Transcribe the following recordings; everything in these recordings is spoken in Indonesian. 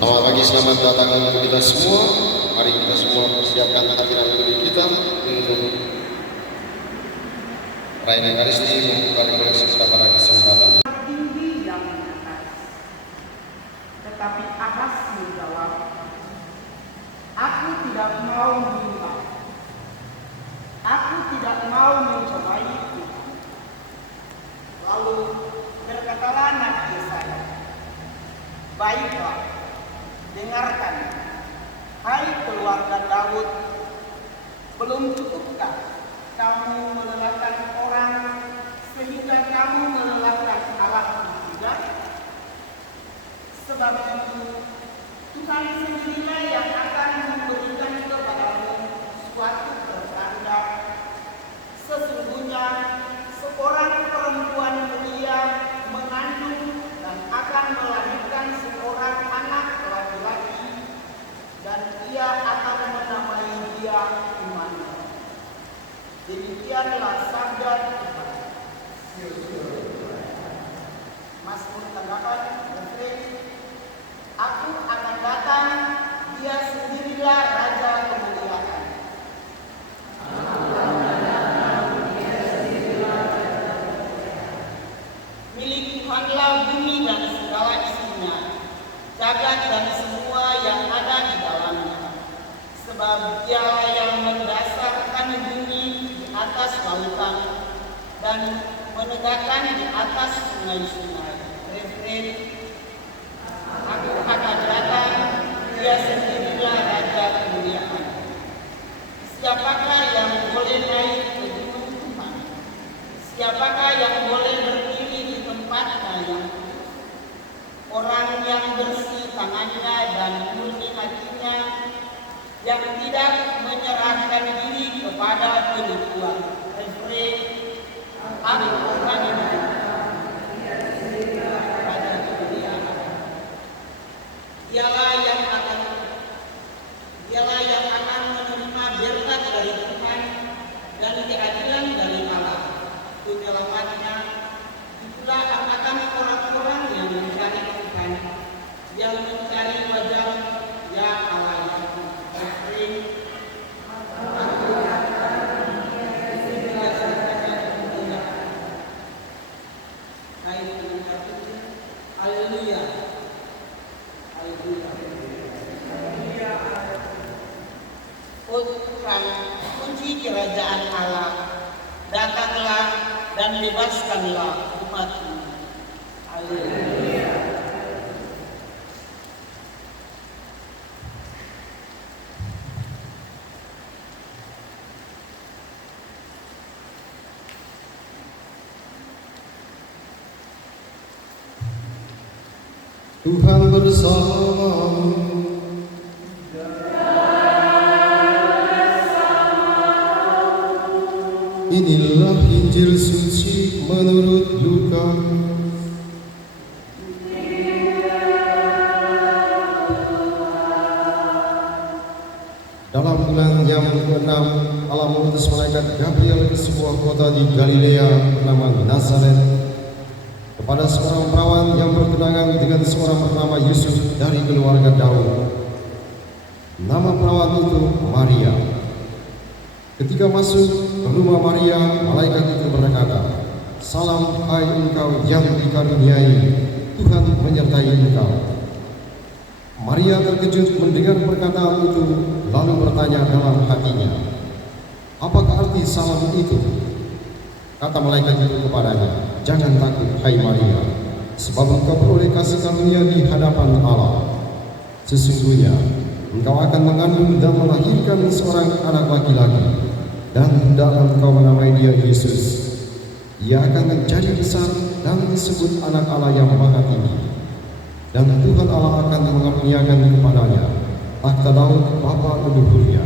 Selamat pagi, selamat datang untuk kita semua. Mari kita semua persiapkan hati dan tubuh kita untuk perayaan Ekaristi membuka refleksi kita pada kesempatan. Tinggi yang atas, tetapi Ahas menjawab, aku tidak mau menyembah, aku tidak mau mencobai itu. Lalu berkatalah Nabi Yesaya, baiklah, dengarkan, hai keluarga Daud, belum cukupkah kamu melelahkan orang sehingga kamu melelahkan Allah juga? Sebab itu Tuhan sendirilah yang akan memberikan kepadamu suatu pertanda. Sesungguhnya seorang perempuan mulia mengandung dan akan melahirkan seorang anak laki-laki, dan ia akan menamai dia Immanuel. Demikianlah sabda Tuhan. Mazmur 8 refrain, aku akan datang, dia sendirilah Raja kemuliaan. Milik Tuhanlah bumi dan segala isinya, jagat dan semua yang ada di dalamnya. Sebab Dialah yang mendasarkan bumi di atas lautan dan menegakkan di atas sungai-sungai. Refrain, aku akan datang, dia sendirilah Raja kemuliaan. Siapakah yang boleh naik ke gunung Tuhan? Siapakah yang boleh berdiri di tempatnya yang kudus? Orang yang bersih tangannya dan murni hatinya, yang tidak menyerahkan diri kepada penipuan. Refrain, aku akan Raja kemuliaan. Dialah yang akan menerima berkat dari Tuhan dan keadilan dari Allah. Penyelamatnya itulah akan orang-orang yang mencari Tuhan, yang mencari wajah ya Allah. Haleluya. Oh Tuhan, kunci kerajaan Allah, datanglah dan bebaskanlah umat-Mu. Haleluya. Tuhan bersamamu. Inilah Injil suci menurut Lukas. Dalam bulan yang ke-6, Allah mengutus malaikat Gabriel ke sebuah kota di Galilea bernama Nazaret, kepada seorang perawan yang bertunangan dengan seorang bernama Yusuf dari keluarga Daud. Nama perawan itu Maria. Ketika masuk ke rumah Maria, malaikat itu berkata, salam hai engkau yang dikaruniai, Tuhan menyertai engkau. Maria terkejut mendengar perkataan itu, lalu bertanya dalam hatinya, apakah arti salam itu? Kata malaikat itu kepadanya, jangan takut hai Maria, sebab engkau beroleh kasih karunia di hadapan Allah. Sesungguhnya engkau akan mengandung dan melahirkan seorang anak laki-laki, dan hendaklah engkau menamai dia Yesus. Ia akan menjadi besar dan disebut anak Allah yang maha tinggi. Dan Tuhan Allah akan mengaruniakan kepadanya takhta Daud bapa leluhurnya.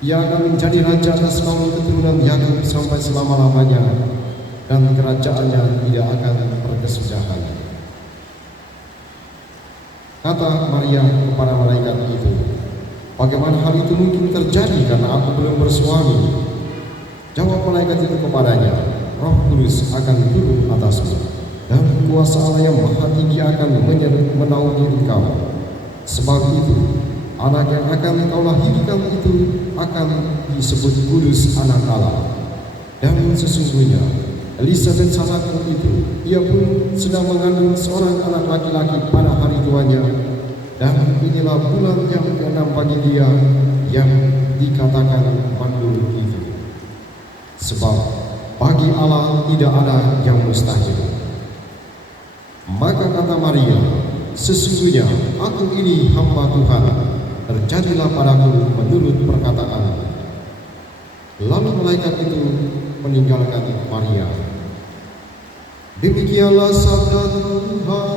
Ia akan menjadi raja atas kaum keturunan Yakub sampai selama-lamanya, dan kerajaannya tidak akan berkesudahan. Kata Maria kepada malaikat itu, bagaimana hal itu mungkin terjadi karena aku belum bersuami? Jawab malaikat itu kepadanya, Roh Kudus akan turun atasmu, dan kuasa Allah yang maha tinggi akan menaungi engkau. Sebab itu, anak yang akan kau lahirkan itu akan disebut kudus anak Allah. Dan sesungguhnya, Elisabet saudaraku itu, ia pun sedang mengandung seorang anak laki-laki pada hari tuanya, dan inilah bulan yang ke-6 bagi dia yang dikatakan mandul itu. Sebab bagi Allah tidak ada yang mustahil. Maka kata Maria, sesungguhnya aku ini hamba Tuhan, terjadilah padaku menurut perkataan. Lalu malaikat itu meninggalkan Maria. Demikianlah sabda Tuhan.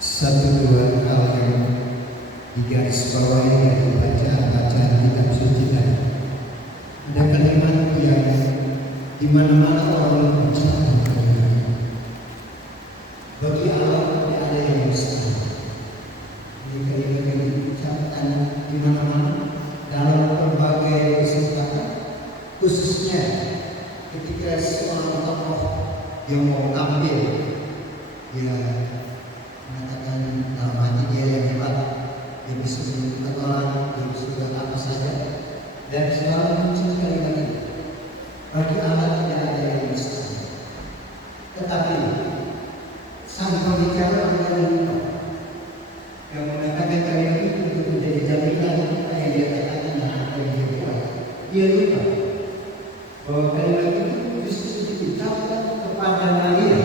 Satu dua hal yang digarisbawahi dan dibaca bacaan kitab suci tadi. Ada kalimat yang di mana-mana orang bicara kalimat. Bagi Allah tidak ada yang mustahil. Ini kalimat yang diucapkan di mana-mana dalam berbagai kesempatan, khususnya ketika seorang tokoh yang mau tampil, dia mengatakan dalam hati dia yang hebat, dia bisa menyebutkan orang, dia bisa berkata apa saja, dan selalu muncul kalimat ini. Bagi Allah tidak ada yang mustahil. Tetapi sang pembicara adalah yang mengatakan kalimat itu untuk menjadi jaminan apa yang dia katakan dan apa yang dia buat. Dia lupa bahwa kalimat itu justru diucapkan kepada Maria,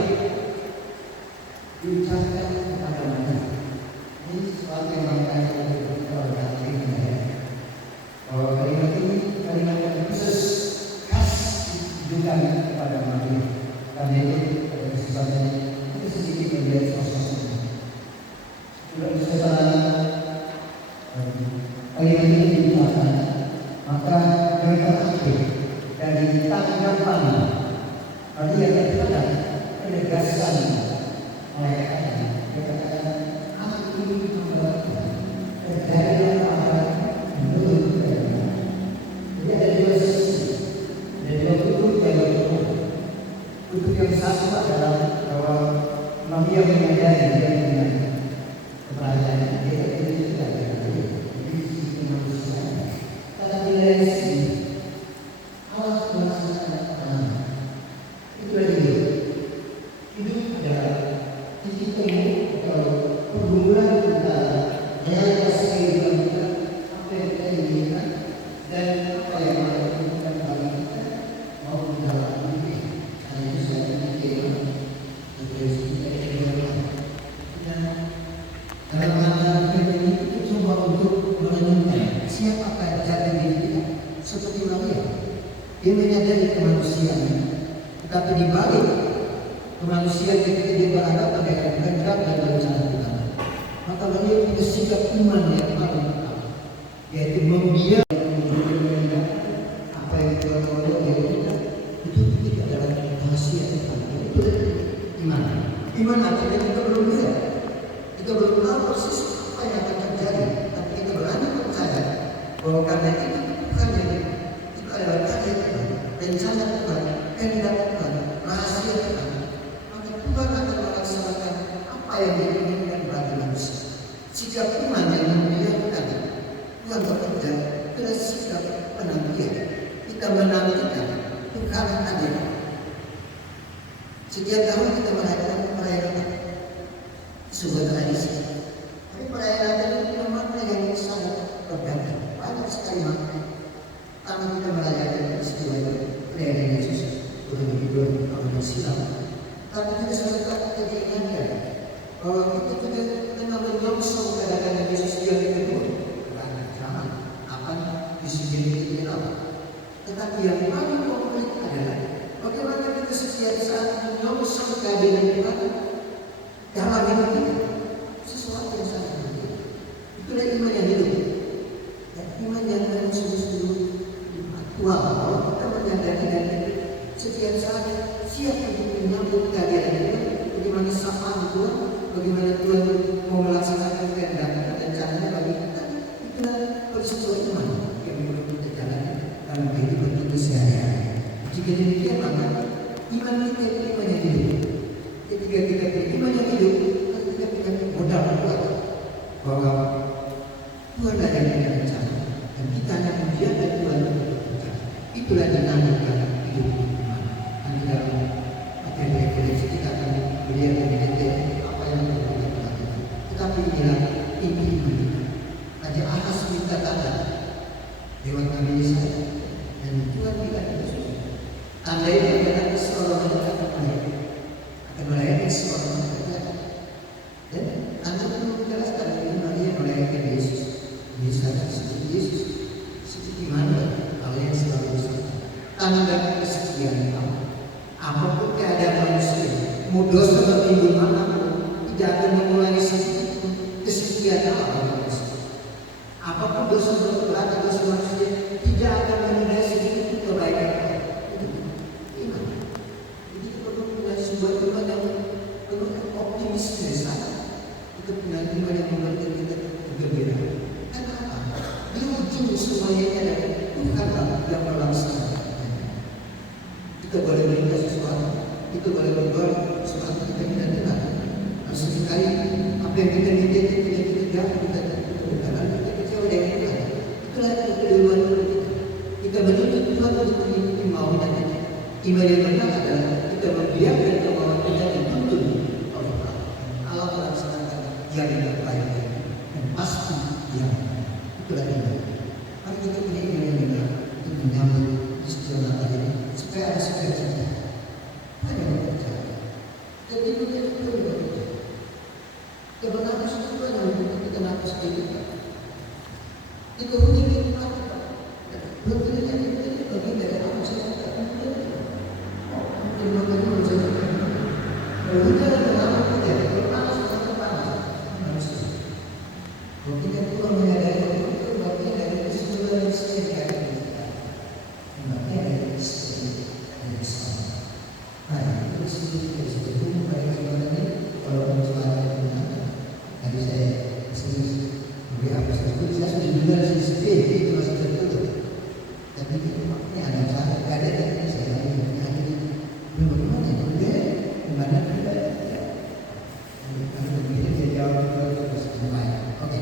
diucapkan kepada Maria. Ini sesuatu yang mengatakan kepada hati bahwa kalimat ini kalimat yang khusus khas ditujukan kepada Maria. Karena itu pada kesempatan itu sedikit menjadi sosok. Sudah bisa kalimat ini diucapkan, maka mereka akhir dari tanggapan Maria kepada penegasan malaikatnya. Dia katakan, aku ini membawaku, terjadilah padaku menurut firman. Jadi ada dua sisi, ada dua kutub yang berbeda. Kutub yang satu adalah bahwa Maria menyadari dia dengan keberadaannya, dia tidak ada di sisi manusia. Tetapi dari sisi Allah melaksanakan alam. Itulah hidup. Hidup adalah titik temu atau pergumulan antara realitas kehidupan kita, apa yang kita inginkan dan apa yang Allah inginkan bagi kita maupun dalam hidup. Hanya itu saja kehidupan. Dan dalam hal ini kita coba untuk menentukan siapakah jati diri kita seperti Maria. Dia menyadari kemanusiaannya, tetapi di balik kemanusiaan ketika dia berhadapan dengan kehendak dan rencana Tuhan, maka Maria punya sikap iman yang paling utama, yaitu membiarkan apa yang Tuhan mau dia lakukan. Itu tidak adalah rahasia Tuhan. Itu iman. Iman artinya kita belum lihat, kita belum tahu persis apa yang akan terjadi, tapi kita berani percaya bahwa karena itu Tuhan yang itu adalah karya Tuhan, rencana Tuhan, kehendak Tuhan, rahasia Tuhan. Maka Tuhan akan melaksanakan apa yang diinginkan bagi manusia. Sikap iman yang membiarkan Tuhan bekerja adalah sikap penantian. Kita menantikan Tuhan hadir. Setiap tahun kita merayakan sebuah tradisi. Tapi perayaan itu punya makna yang sangat berbeda. Banyak sekali makna. Karena kita merayakan peristiwa itu, kelahiran Yesus, udah hidup orang Islam. Tapi kita serta kita diingatkan bahwa kita juga tengah menyongsong kedatangan Yesus yang kedua. Karena zaman akan disebut Allah. Tetapi yang paling konkret adalah bagaimana kita setiap saat menyongsong kehadiran Tuhan dalam hidup kita. Sesuatu yang sangat penting. Itulah iman yang hidup. Dan iman yang sungguh-sungguh aktual. Kalau kita menyadari dan setiap saat siap untuk menyambut kehadiran Tuhan. Bagaimana sapaan Tuhan, bagaimana Tuhan mau melaksanakan kehendak dan rencananya bagi kita. mau dosa berminggu manapun tidak akan mengulangi kesetiaan Allah. Apapun dosa berat, dosa manusia tidak akan menilai sedikit kebaikan Allah. Iman. Jadi kita perlu punya sebuah iman yang penuh optimis dari sana. Kita punya iman yang membuat kita bergembira. Karena apa? Di ujung semuanya adalah Tuhanlah yang melaksanakan. Kita boleh minta sesuatu, kita boleh berdoa sesuatu kita tidak dengar. Seringkali apa yang kita minta itu tidak kita jawab, kita bukan lalu kita kecewa dengan Tuhan. Itulah keduluan kita. Kita menuntut Tuhan untuk mengikuti maunya kita. Iman yang benar adalah kita membiarkan kemauan kita dituntun oleh Allah. Allah melaksanakan yang terbaik dan pasti yang itulah iman. Mari kita punya iman yang benar untuk menyambut istilah Natal ini supaya ada sukacita. Hanya bekerja. Jadi dunia itu perlu bekerja. Kebenaran itu ada untuk kita nafas kita. Itu hujung itu apa? Belum tidak itu bagian dari apa saya katakan itu. Mungkin bukan itu saja. Hujan adalah hujan. Kalau panas itu panas. Mungkin itu orang menyadari itu bagian dari keseluruhan setiap hari. Bagian dari setiap hari. Nah, itu sedikit sebelum baik sebenarnya kalau mencoba tadi saya sendiri beri apa tersebut saya sudah dengar CCTV itu masih tertutup. Tapi itu makanya ada cara ada yang saya ini bagaimana itu dia gimana kita kalau begini dia jawab terus semua. Oke,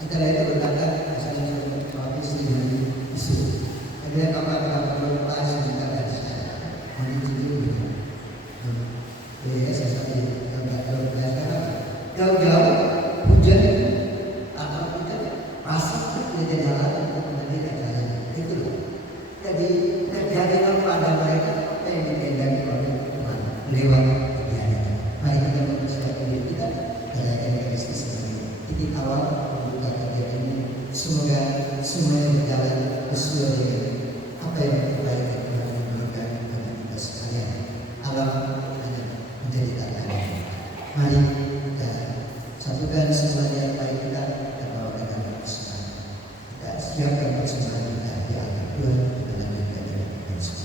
kita lihat berkata saya sudah habis dengan isu. Ada apa lepas kita dari saya. Jauh-jauh hujan atau hujan pasti tidak jalan untuk menjadi jalan itu loh. Jadi terjadi pada mereka apa yang dipendaki oleh Tuhan lewat kejadian. Mari kita mempersiapkan diri kita dalam Kristus ini. Titik awal membuka kejadian ini. Semoga semuanya berjalan sesuai dengan apa yang terbaik yang diberikan kepada kita sekalian. Alam hanya menjadi tanda. Mari kita satukan semuanya baik kita dan bawa dengan persembahan. Kita siapkan persembahan kita di alam Tuhan dalam ibadah dan Yesus.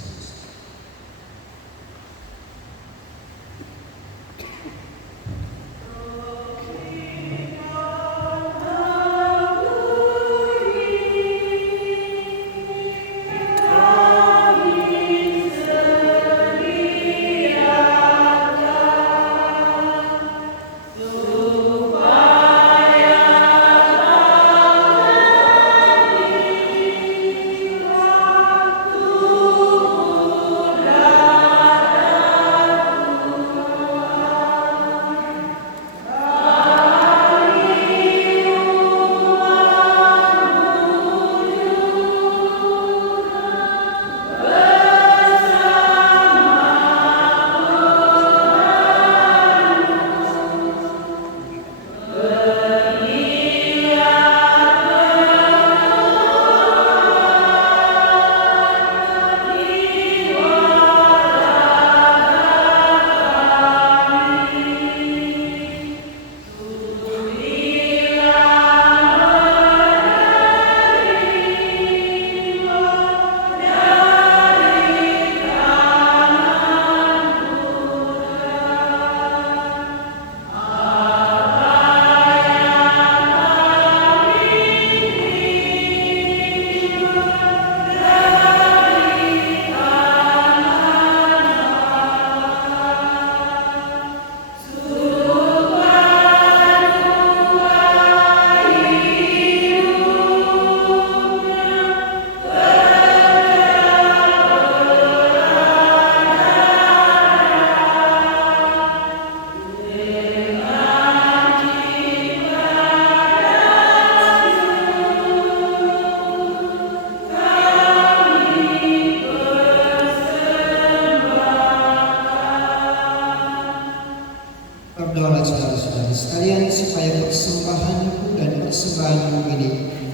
Berdoalah saudara-saudara sekalian supaya persembahanku dan persembahanmu ini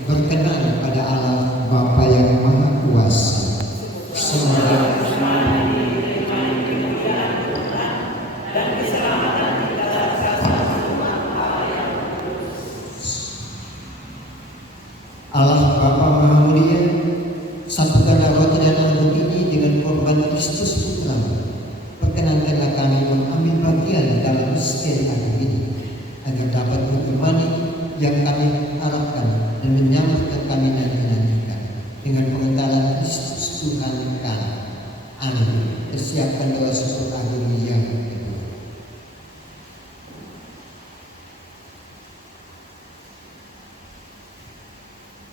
berkenan pada Allah Bapa yang Maha Kuasa. Semoga misteri agung ini, agar dapat mengimani yang kami harapkan dan menyambut yang kami nanti-nantikan dengan pengentalan Kristus Tuhan kami. Amin. Persiapkan doa syukur agung yang kedua.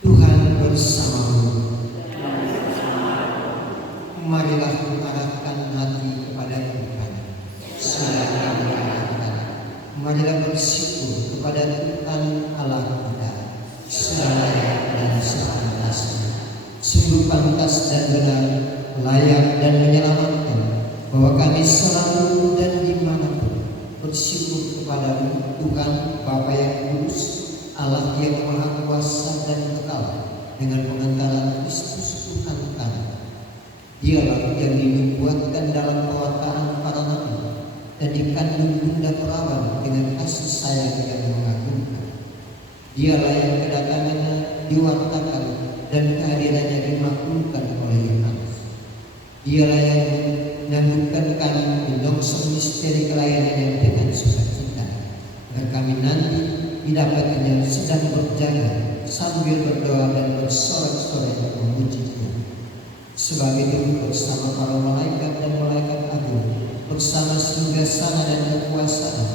Tuhan bersamamu. Marilah mengarahkan hati kepada Tuhan. Salam kami arahkan. Marilah bersyukur kepada Tuhan Allah kita. Selaya dan sepantasnya. Sungguh pantas dan benar, layak dan menyelamatkan, bahwa kami selalu dan dimanapun bersyukur kepada-Mu, Tuhan Bapa yang kudus, Allah yang maha kuasa dan kekal, dengan pengentalan Kristus Tuhan kami. Dialah yang dinubuatkan dalam pewartaan para nabi dan dikandung bunda perawan dengan kasih sayang yang mengagumkan. Dialah yang kedatangannya diwartakan dan kehadirannya dimaklumkan oleh Yohanes. Dialah yang menyambutkan kami menyongsong misteri kelahirannya dengan sukacita, agar kami nanti didapatinya sedang berjaga sambil berdoa dan bersorak-sorai memuji Tuhan. Sebab itu bersama para malaikat dan malaikat agung, bersama singgasana dan kekuasaan,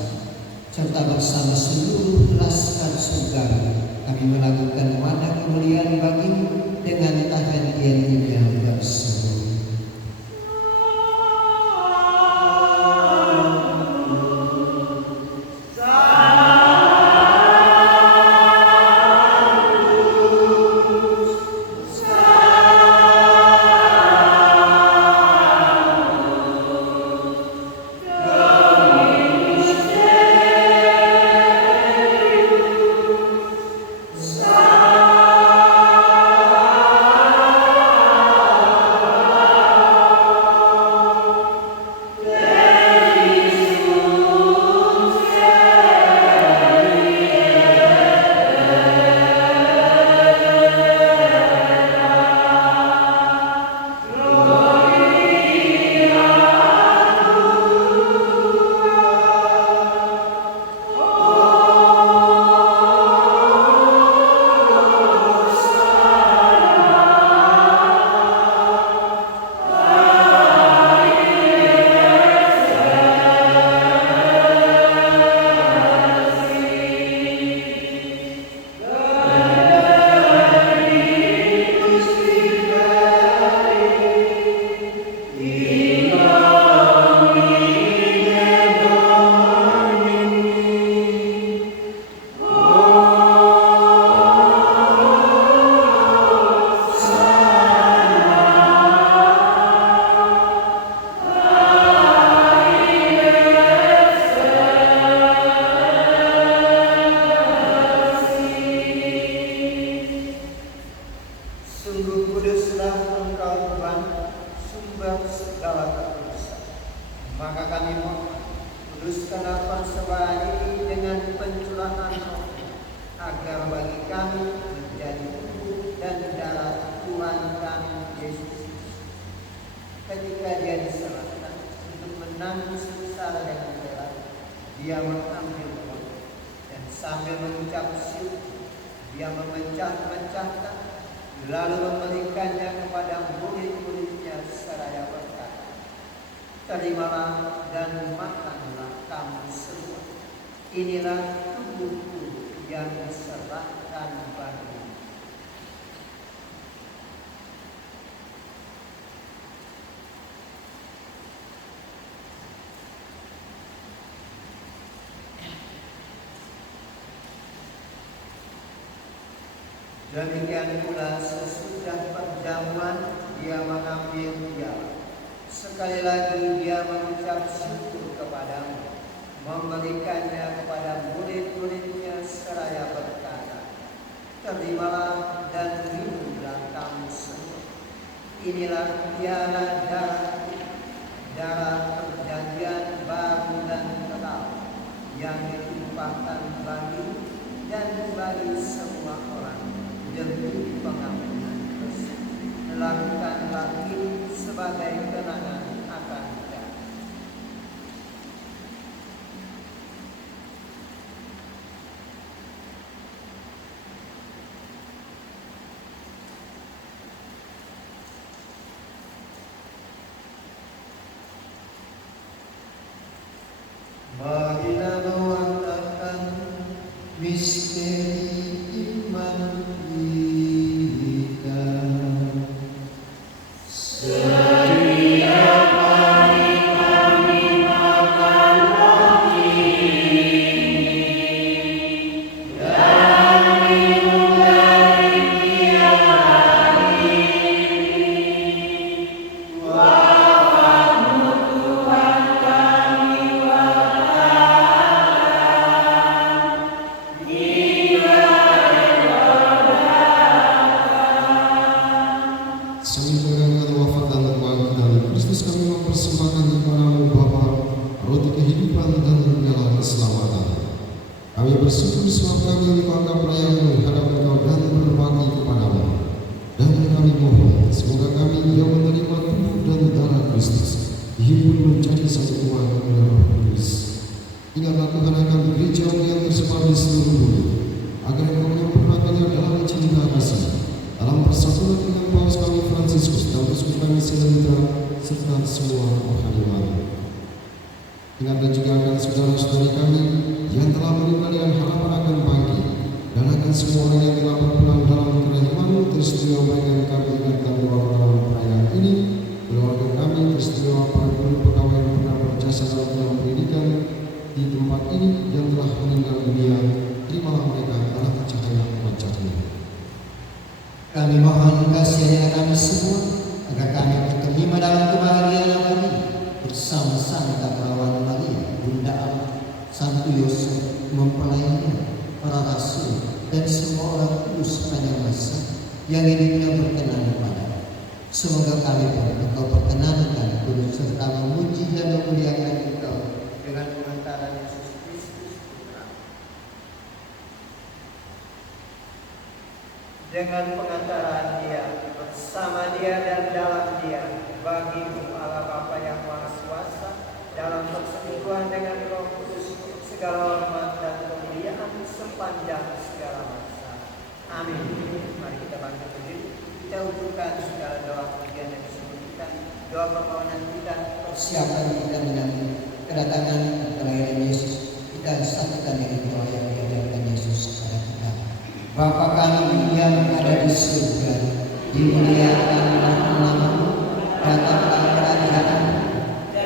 serta bersama seluruh laskar surga, kami melakukan wadah kemuliaan bagi-Mu dengan tahan yang berseru. Terimalah dan makanlah kamu semua. Inilah tubuhku yang diserahkan bagimu. Demikian pula sesudah perjamuan dia mengambil piala. Sekali lagi dia mengucap syukur kepadamu, memberikannya kepada murid-muridnya seraya berkata, terimalah dan minumlah kamu semua. Inilah piala darah perjanjian baru dan kekal yang ditumpahkan bagi dan bagi semua orang demi pengampunan dosa. Lakukanlah ini sebagai kenangan akan dia. Marilah mewartakan misteri iman kita. Sambil mengenang wafat dan kebangkitan Kristus, kami mempersembahkan kepadamu Bapa roti kehidupan dan nyala keselamatan. Kami bersyukur sebab kami menganggap layak menghadap Engkau dan berbakti kepadamu. Dan kami mohon semoga kami yang menerima tubuh dan darah Kristus dihimpun menjadi satu tuan oleh Roh Kudus. Ingatlah Tuhan akan gereja yang tersebar di seluruh bumi, agar Engkau menyempurnakannya dalam cinta kasih, dalam persatuan dengan Paus kami Fransiskus dan Uskup kami Selendra serta semua rohaniwan. Ingatlah juga akan saudara-saudari kami yang telah meninggal dengan harapan akan bangkit, dan akan semua orang yang telah berpulang dalam kerahimanmu. Teristimewa mereka yang kami ingatkan dalam perayaan ini, keluarga kami, teristimewa para guru pegawai yang pernah berjasa dalam pendidikan di tempat ini yang telah meninggal dunia. Terimalah mereka dalam cahaya wajah-Mu. Kami mohon kasih kami semua, agar kami terima dalam kebahagiaan kami bersama Santa Perawan Maria, Bunda Allah, Santo Yosef, mempelainya, para rasul, dan semua orang kudus sepanjang masa yang hidupnya berkenan kepada. Semoga kami pun Engkau perkenankan turut serta memuji dan memuliakan Engkau dengan pengantaran Yesus Kristus Putra. Dengan pengantaran Dia, bersama Dia dan dalam Dia, bagi Allah Bapa yang Maha Kuasa, dalam persekutuan dengan Roh Kudus, segala hormat dan kemuliaan sepanjang segala masa. Amin. Mari kita bangkit berdiri, kita ucapkan segala doa pujian yang disebut kita, doa permohonan kita, persiapan kita menyambut kedatangan kelahiran Yesus. Kita satukan dengan doa yang diajarkan Yesus kepada kita. Bapa kami yang ada di surga, dimuliakanlah namamu, datanglah kerajaanmu,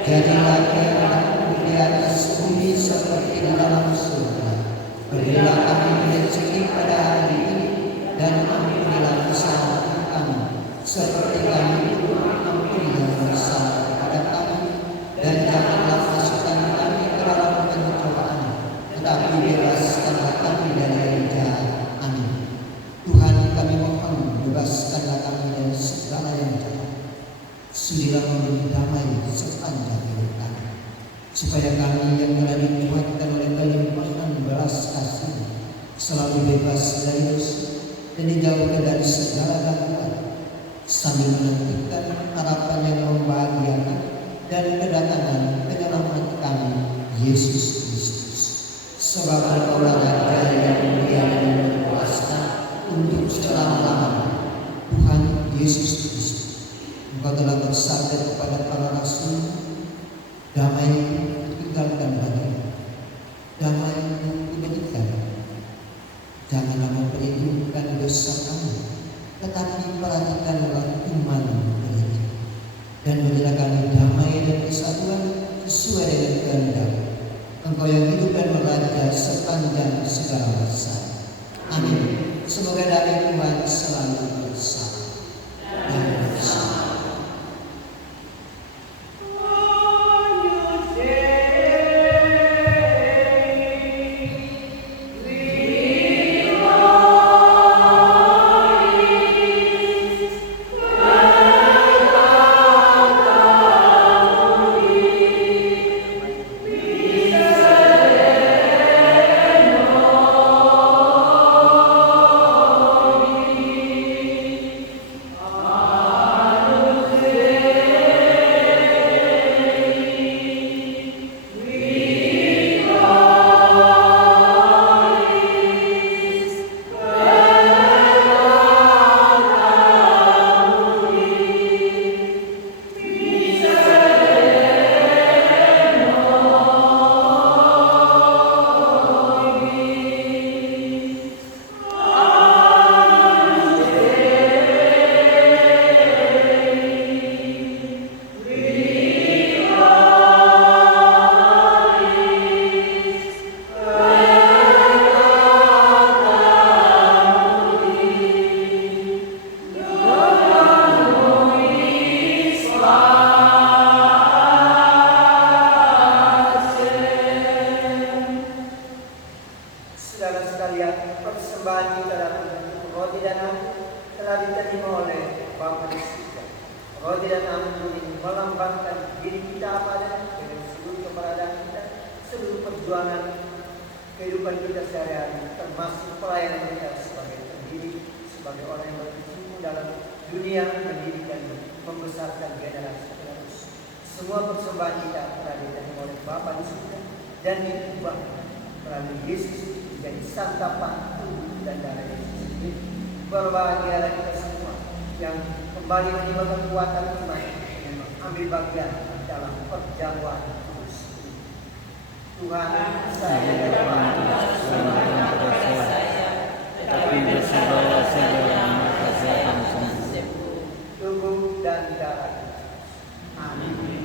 jadilah kehendakmu di atas bumi seperti di dalam surga. Berilah kami rezeki pada hari ini, dan ampunilah kesalahan kami, seperti kami pun mengampuni yang bersalah kepada kami, dan janganlah masukkan kami ke dalam pencobaan, tetapi bebaskanlah kami dari yang jahat. Amin. Tuhan, kami mohon, bebaskanlah kami dari segala yang jahat. Sudilah memberi damai sepanjang hidup kami, supaya kami yang telah dikuatkan oleh kelimpahan belas kasih selalu bebas dari dosa dan dijauhkan dari segala gangguan, sambil menantikan harapan yang membahagiakan dan kedatangan penyelamat kami, Yesus Kristus. Sebab Engkaulah Raja yang mulia dan berkuasa untuk selama-lamanya, Tuhan Yesus Kristus. Engkau telah bersabda kepada para rasul, damai tinggalkan bagimu, damai kuberikan. Janganlah memperhitungkan dosa kami, tetapi perhatikanlah iman mereka, dan berilah kami damai dan kesatuan sesuai dengan kehendak Engkau yang hidup dan beraja sepanjang segala masa. Amin. Semoga damai Tuhan selalu bersama dan bersama. persembahan kita dalam bentuk roti dan anggur telah diterima oleh Bapa di surga. Roti dan anggur ini melambangkan diri kita apa adanya dengan seluruh keberadaan kita, seluruh perjuangan kehidupan kita sehari-hari, termasuk pelayanan kita sebagai pendiri, sebagai orang yang berkecimpung dalam dunia mendidik dan membesarkan generasi penerus. Semua persembahan kita telah diterima oleh Bapa di surga dan diubah melalui Yesus menjadi santapan tubuh dan darah Yesus sendiri. Berbahagialah kita semua yang kembali menerima kekuatan iman dan mengambil bagian dalam perjamuan kudus ini. Tuhan, saya dapat tetapi bersabarlah saja maka saya akan sembuh. tubuh dan darah Yesus. Amin.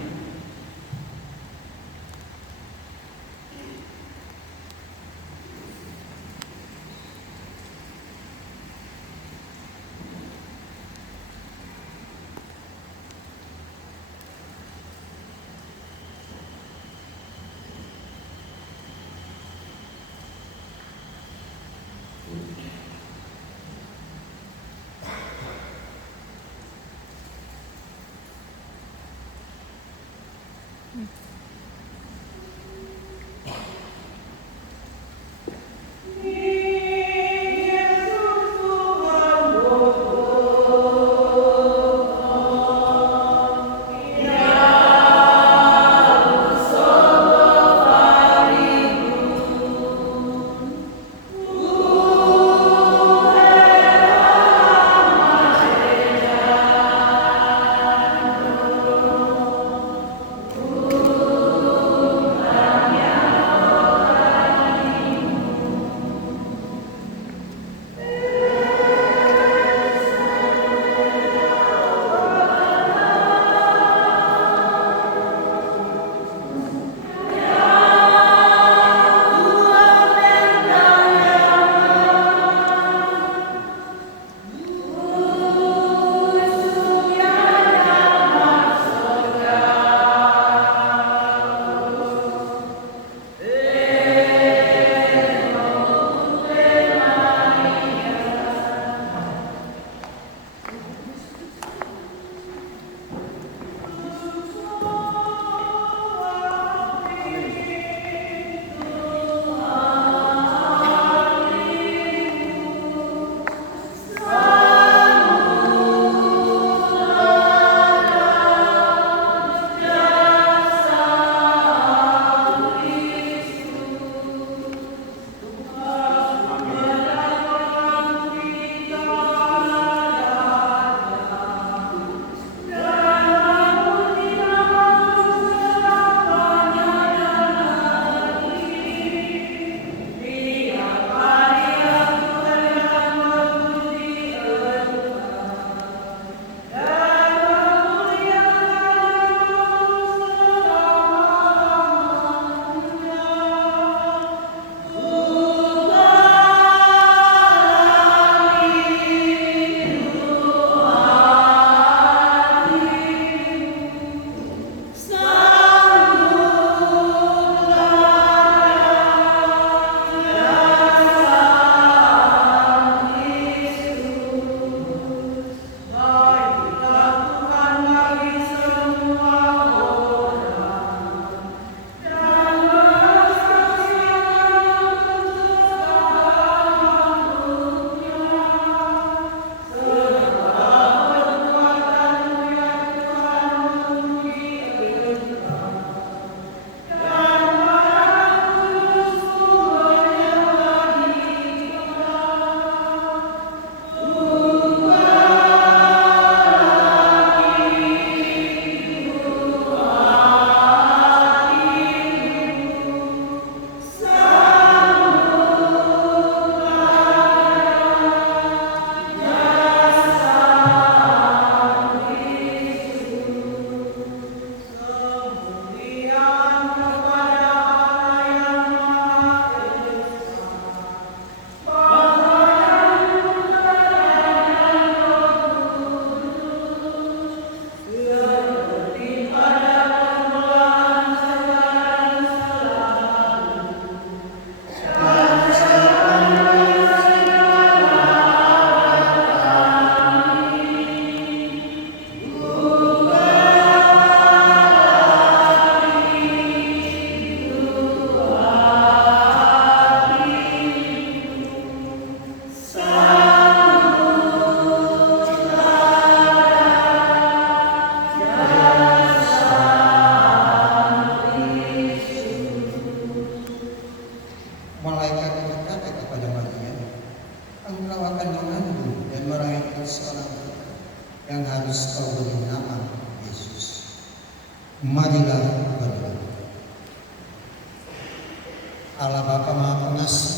Allah Bapa Maha Pengasih,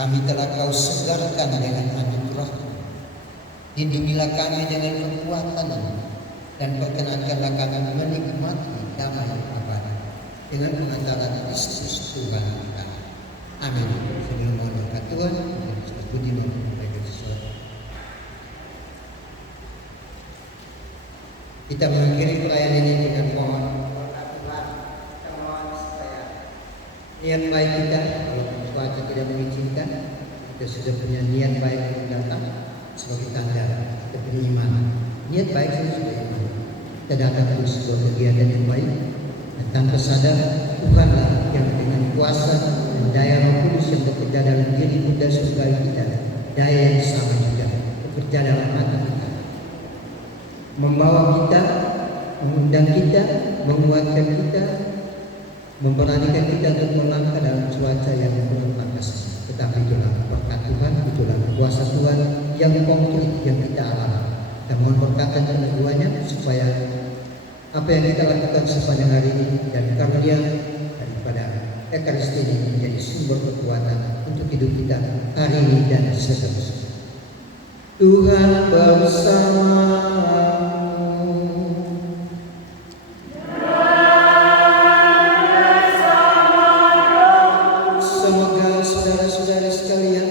kami telah Kau segarkan dengan anugerah-Mu. Lindungilah kami dengan kekuatan-Mu dan perkenankanlah kami menikmati damai abadi dengan pengantaran Kristus Tuhan kita. Amin. Sebelum berdoa Tuhan, kita puji mengucapkan sesuatu. Kita mengakhiri perayaan ini dengan mohon Tuhan, kita mohon supaya niat baik kita, kalau cuaca tidak mengizinkan, kita sudah punya niat baik untuk datang sebagai tanda kita beriman. Niat baik itu sudah iman. Kita datang untuk sebuah kegiatan yang baik dan tanpa sadar Tuhanlah yang dengan kuasa dan daya Roh Kudus yang bekerja dalam diri dan surga kita, daya yang sama juga bekerja dalam hati kita, membawa kita, mengundang kita, menguatkan kita, memberanikan kita untuk melangkah dalam cuaca yang penuh panas. Tetapi itulah berkat Tuhan, itulah kuasa Tuhan yang konkret yang kita alami. Kita mohon berkatan keduanya supaya apa yang kita lakukan sepanjang hari ini dan karunia daripada Ekaristi ini menjadi sumber kekuatan untuk hidup kita hari ini dan seterusnya. Tuhan bersamamu. Semoga saudara-saudari sekalian,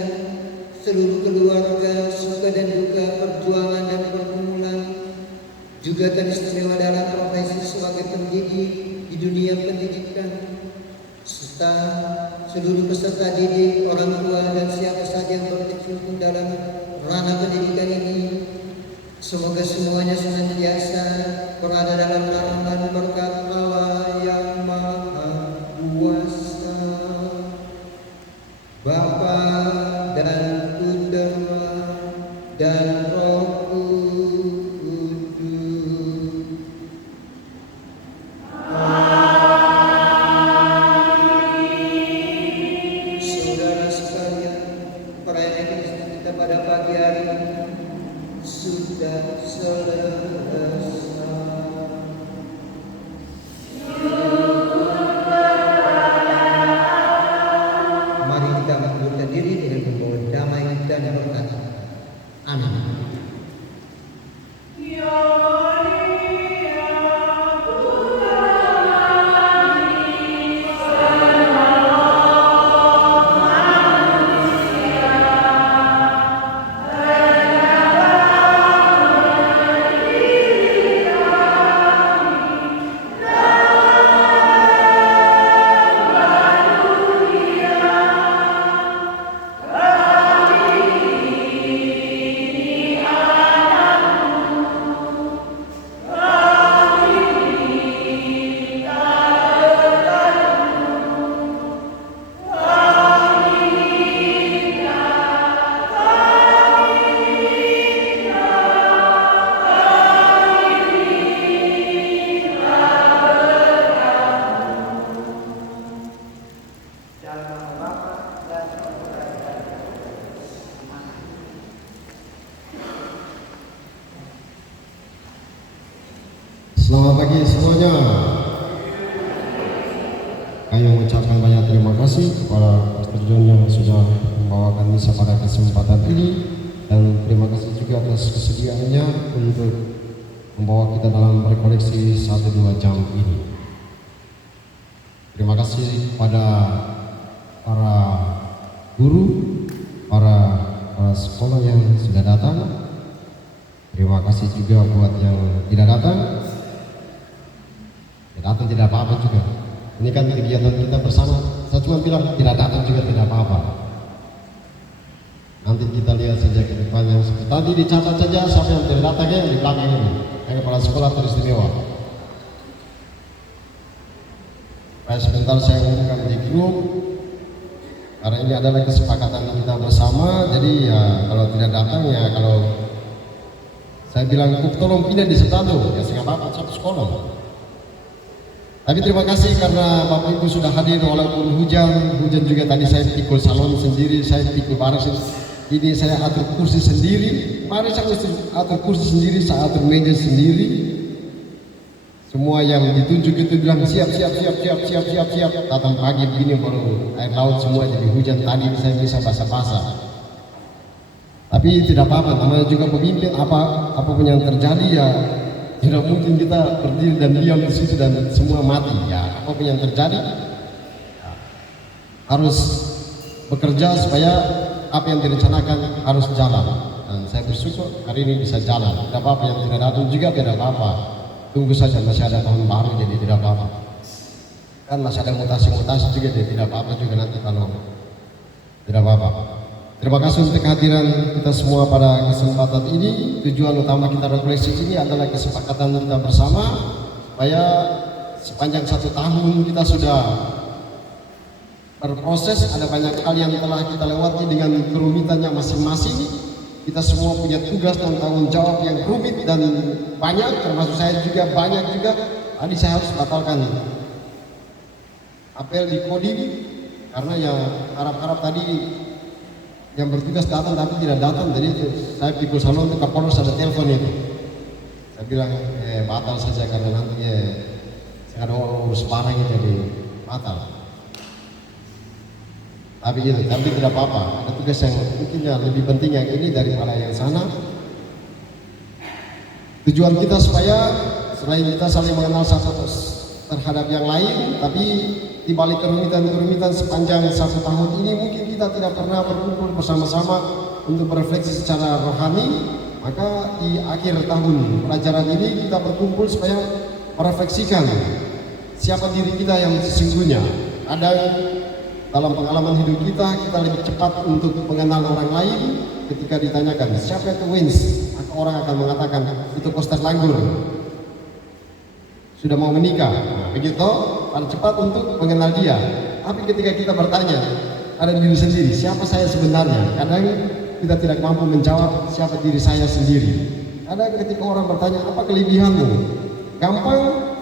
seluruh keluarga, suka dan duka, perjuangan dan pergumulan, juga teristimewa dalam profesi sebagai pendidik di dunia pendidikan, serta seluruh peserta didik, orang tua dan siapa saja yang berkecimpung dalam ranah pendidikan ini, semoga semuanya senantiasa berada dalam naungan berkat Allah yang Maha Kuasa, Bapa dan Putra dan Roh Kudus. Saudara sekalian, perayaan Ekaristi kita pada pagi hari ini sudah selesai. Mari kita mengundurkan diri dengan membawa damai dan berkat. Amin. Selamat pagi semuanya. Kami mengucapkan banyak terima kasih kepada Pastor John yang sudah membawakan misa pada kesempatan ini, dan terima kasih juga atas kesediaannya untuk membawa kita dalam rekoleksi 1-2 jam ini. Terima kasih pada para guru, para sekolah yang sudah datang. Terima kasih juga buat yang tidak datang. Datang tidak apa-apa juga. Ini kan kegiatan kita bersama. Saya cuma bilang tidak datang juga tidak apa-apa. Nanti kita lihat saja ke depan yang seperti tadi dicatat saja siapa yang tidak datang yang di belakang ini. Yang kepala sekolah teristimewa. Sebentar saya umumkan di grup. Karena ini adalah kesepakatan kita bersama. Jadi ya kalau tidak datang ya kalau saya bilang tolong pindah di sebelah ya sehingga bapak satu sekolah. Tapi terima kasih karena Bapak Ibu sudah hadir walaupun hujan juga tadi saya pikul salon sendiri, saya pikul barang sendiri. Ini saya atur kursi sendiri, mari saya atur kursi sendiri, saya atur meja sendiri. Semua yang ditunjuk itu bilang siap. Datang pagi begini baru air laut semua jadi hujan. Tadi saya bisa basah-basah. Tapi tidak apa-apa, namanya juga pemimpin, apapun yang terjadi ya tidak mungkin kita berdiri dan diam di situ dan semua mati. Ya apapun yang terjadi ya, harus bekerja supaya apa yang direncanakan harus jalan. Dan saya bersyukur hari ini bisa jalan. Tidak apa-apa yang tidak datang juga tidak apa-apa. Tunggu saja, masih ada tahun baru jadi tidak apa-apa. Kan masih ada mutasi-mutasi juga jadi tidak apa-apa juga nanti kalau tidak apa-apa. Terima kasih untuk kehadiran kita semua pada kesempatan ini. Tujuan utama kita refleksi ini adalah kesepakatan kita bersama supaya sepanjang 1 tahun kita sudah berproses, ada banyak hal yang telah kita lewati dengan kerumitannya masing-masing. Kita semua punya tugas dan tanggung jawab yang rumit dan banyak, termasuk saya juga banyak juga. Tadi saya harus batalkan apel di Kodim karena yang harap-harap tadi yang bertugas datang tapi tidak datang, jadi saya pikir salon untuk Kapolres ada telepon itu. Saya bilang batal saja karena nanti saya ada urus barang jadi batal. Tapi gitu, tapi tidak apa-apa. Ada tugas yang mungkin lebih penting yang ini daripada yang sana. Tujuan kita supaya selain kita saling mengenal satu terhadap yang lain, tapi di balik kerumitan sepanjang 1 tahun ini mungkin kita tidak pernah berkumpul bersama-sama untuk berefleksi secara rohani. Maka di akhir tahun pelajaran ini kita berkumpul supaya merefleksikan siapa diri kita yang sesungguhnya. Ada dalam pengalaman hidup kita lebih cepat untuk mengenal orang lain ketika ditanyakan siapa itu Wins, maka orang akan mengatakan itu Koster Langgur sudah mau menikah. Nah, begitu paling cepat untuk mengenal dia. Tapi ketika kita bertanya ada diri sendiri, siapa saya sebenarnya? Kadang kita tidak mampu menjawab siapa diri saya sendiri. Kadang ketika orang bertanya apa kelebihanmu, gampang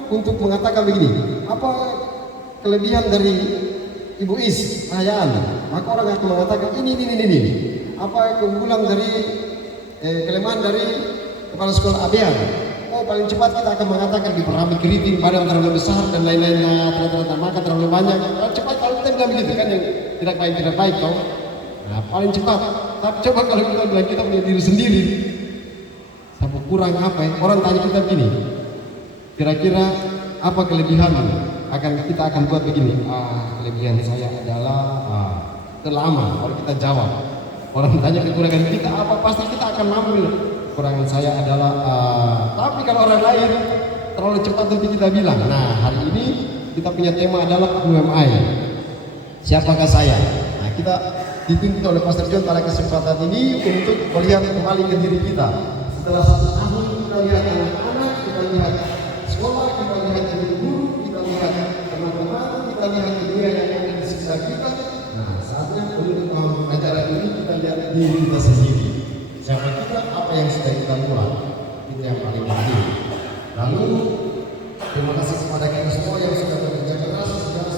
untuk mengatakan begini, apa kelebihan dari Ibu Is Ayaan? Maka orang akan mengatakan ini. Apa keunggulan dari kelemahan dari kepala sekolah Abean? Oh, paling cepat kita akan mengatakan di piramid keriting, badan terlalu besar dan lain-lainnya, ternyata makan terlalu banyak. Paling cepat kalau kita bilang begitu kan yang tidak baik toh. Nah, paling cepat. Tapi coba kalau kita bilang kita punya diri sendiri, sama kurang apa ya? Orang tanya kita begini, kira-kira apa kelebihanmu? Kita akan buat begini. Kelebihan saya adalah lama. Kalau kita jawab, orang tanya kekurangan kita apa, pasti kita akan mampu. Kekurangan saya adalah tapi kalau orang lain terlalu cepat nanti kita bilang. Nah, hari ini kita punya tema adalah UMI. Siapakah saya? Nah, kita dituntut oleh Pastor John pada kesempatan ini untuk melihat kembali ke diri kita. Setelah 1 tahun kita lihat anak-anak, kita lihat sekolah, kita lihat guru, kita lihat teman-teman, kita lihat dunia yang ada di sekitar kita. Nah, saatnya untuk acara ini kita lihat diri kita sendiri. Siapa kita, apa yang sudah kita buat, itu yang paling penting. Lalu terima kasih kepada kita semua yang sudah bekerja keras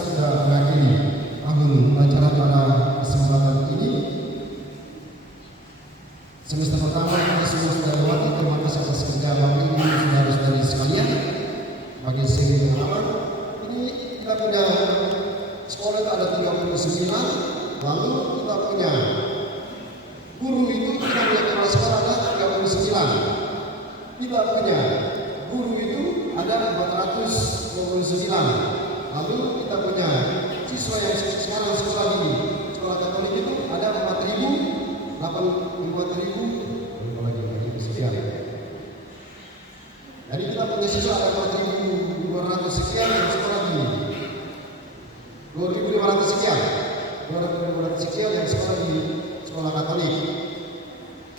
sudah mengakhiri tahun pelajaran pada kesempatan ini. Semester pertama kita semua sudah lewati. Terima kasih atas kerja yang ini saudara-saudari sekalian. Bagi segi pengalaman ini kita punya sekolah itu ada 39, lalu kita punya guru itu kita punya kepala sekolah ada 39. Kita punya guru itu ada 429. Lalu kita punya siswa yang sekarang sekolah ini, sekolah Katolik itu ada 4.000 sekian. Jadi kita punya siswa ada 4.200 sekian yang sekolah ini. 2.500 sekian. 2.500 sekian yang sekolah di sekolah Katolik.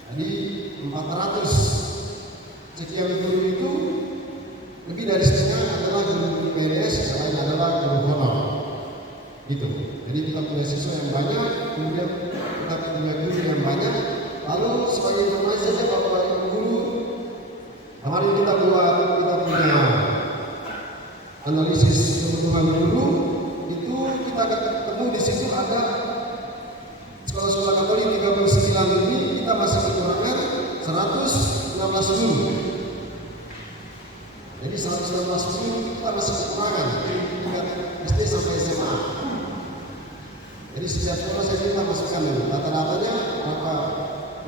Jadi 400 sekian guru itu lebih dari setengah adalah guru PNS, yang lain adalah guru honor. Gitu. Jadi kita punya siswa yang banyak, kemudian kita punya guru yang banyak. Lalu sebagai informasi saja Bapak Ibu guru, kemarin kita punya analisis kebutuhan guru, itu kita ketemu di situ ada sekolah-sekolah Katolik 39 ini kita masih kekurangan 116 guru. Jadi 116 guru kita masih kekurangan tingkat SD sampai SMA. Jadi setiap sekolah saya minta masukkan data-datanya berapa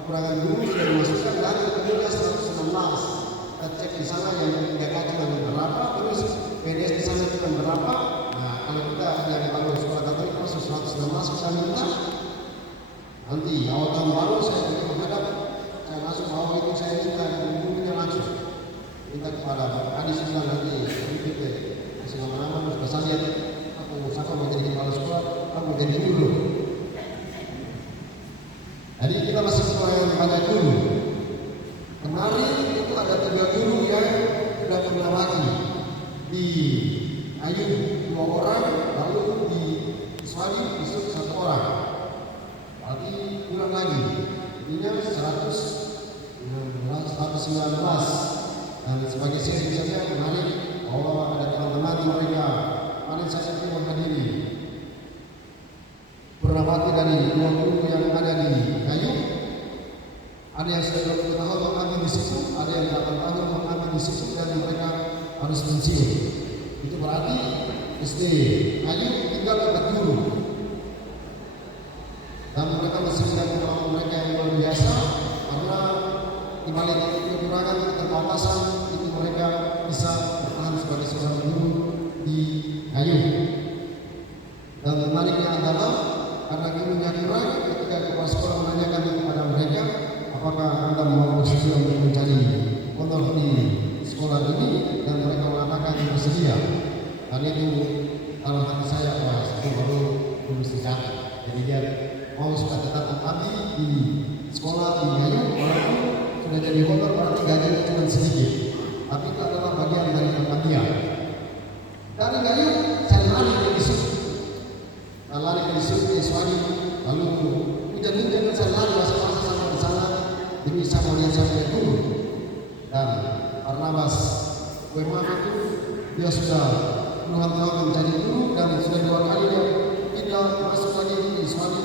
kekurangan guru sudah dimasukkan dari kemudian 116. Kita cek di sana yang PK cuma berapa, terus PDS di sana cuma berapa. Nah kalau kita yang kalau sekolah Katolik masuk 116 kita minta. Nanti awal tahun baru saya menghadap, saya langsung bawa itu saya minta gurunya langsung minta kepada Pak Adi Silang nanti kita kasih nama-nama terus saya lihat aku siapa mau jadi kepala sekolah, aku mau jadi guru. Jadi kita masih kekurangan banyak guru. Kemarin itu ada 3 guru yang sudah pernah lagi di Ayu 2 orang, lalu di Iswadi besok 1 orang. Berarti kurang lagi. Intinya 119. Dan sebagai seri misalnya kemarin bahwa ada teman-teman mereka kemarin saya sendiri menghadiri berbakti dari 2 guru yang ada di Kayu. Ada yang sudah 20 tahun mengambil di situ, ada yang 8 tahun mengambil di situ dan mereka harus pensiun. Itu berarti SD Kayu tinggal 4 guru. Dan mereka masih bisa membangun mereka yang luar biasa karena di balik kekurangan keterbatasan itu mereka bisa bertahan sebagai seorang guru di Kayu. Dan menariknya adalah karena gurunya kurang, ketika kepala sekolah menanyakan kepada mereka apakah Anda mau bersedia untuk mencari honor di sekolah ini, dan mereka mengatakan bersedia. Dan itu dalam hati saya itu baru lulus dicari. Jadi dia mau suka tetap mengabdi di sekolah di Kayu, walaupun sudah jadi honor berarti gajinya cuma sedikit, tapi itu adalah bagian dari pengabdian. Dari Kayu saya lari ke Isuk, lari ke Isuk ke Iswadi, lalu hujan-hujan saya lari masa-masa sampai di sana demi saya mau lihat sampai dulu. Dan Barnabas Wemam itu dia sudah puluhan tahun menjadi guru dan sudah 2 kali dia pindah masuk lagi ke Iswadi.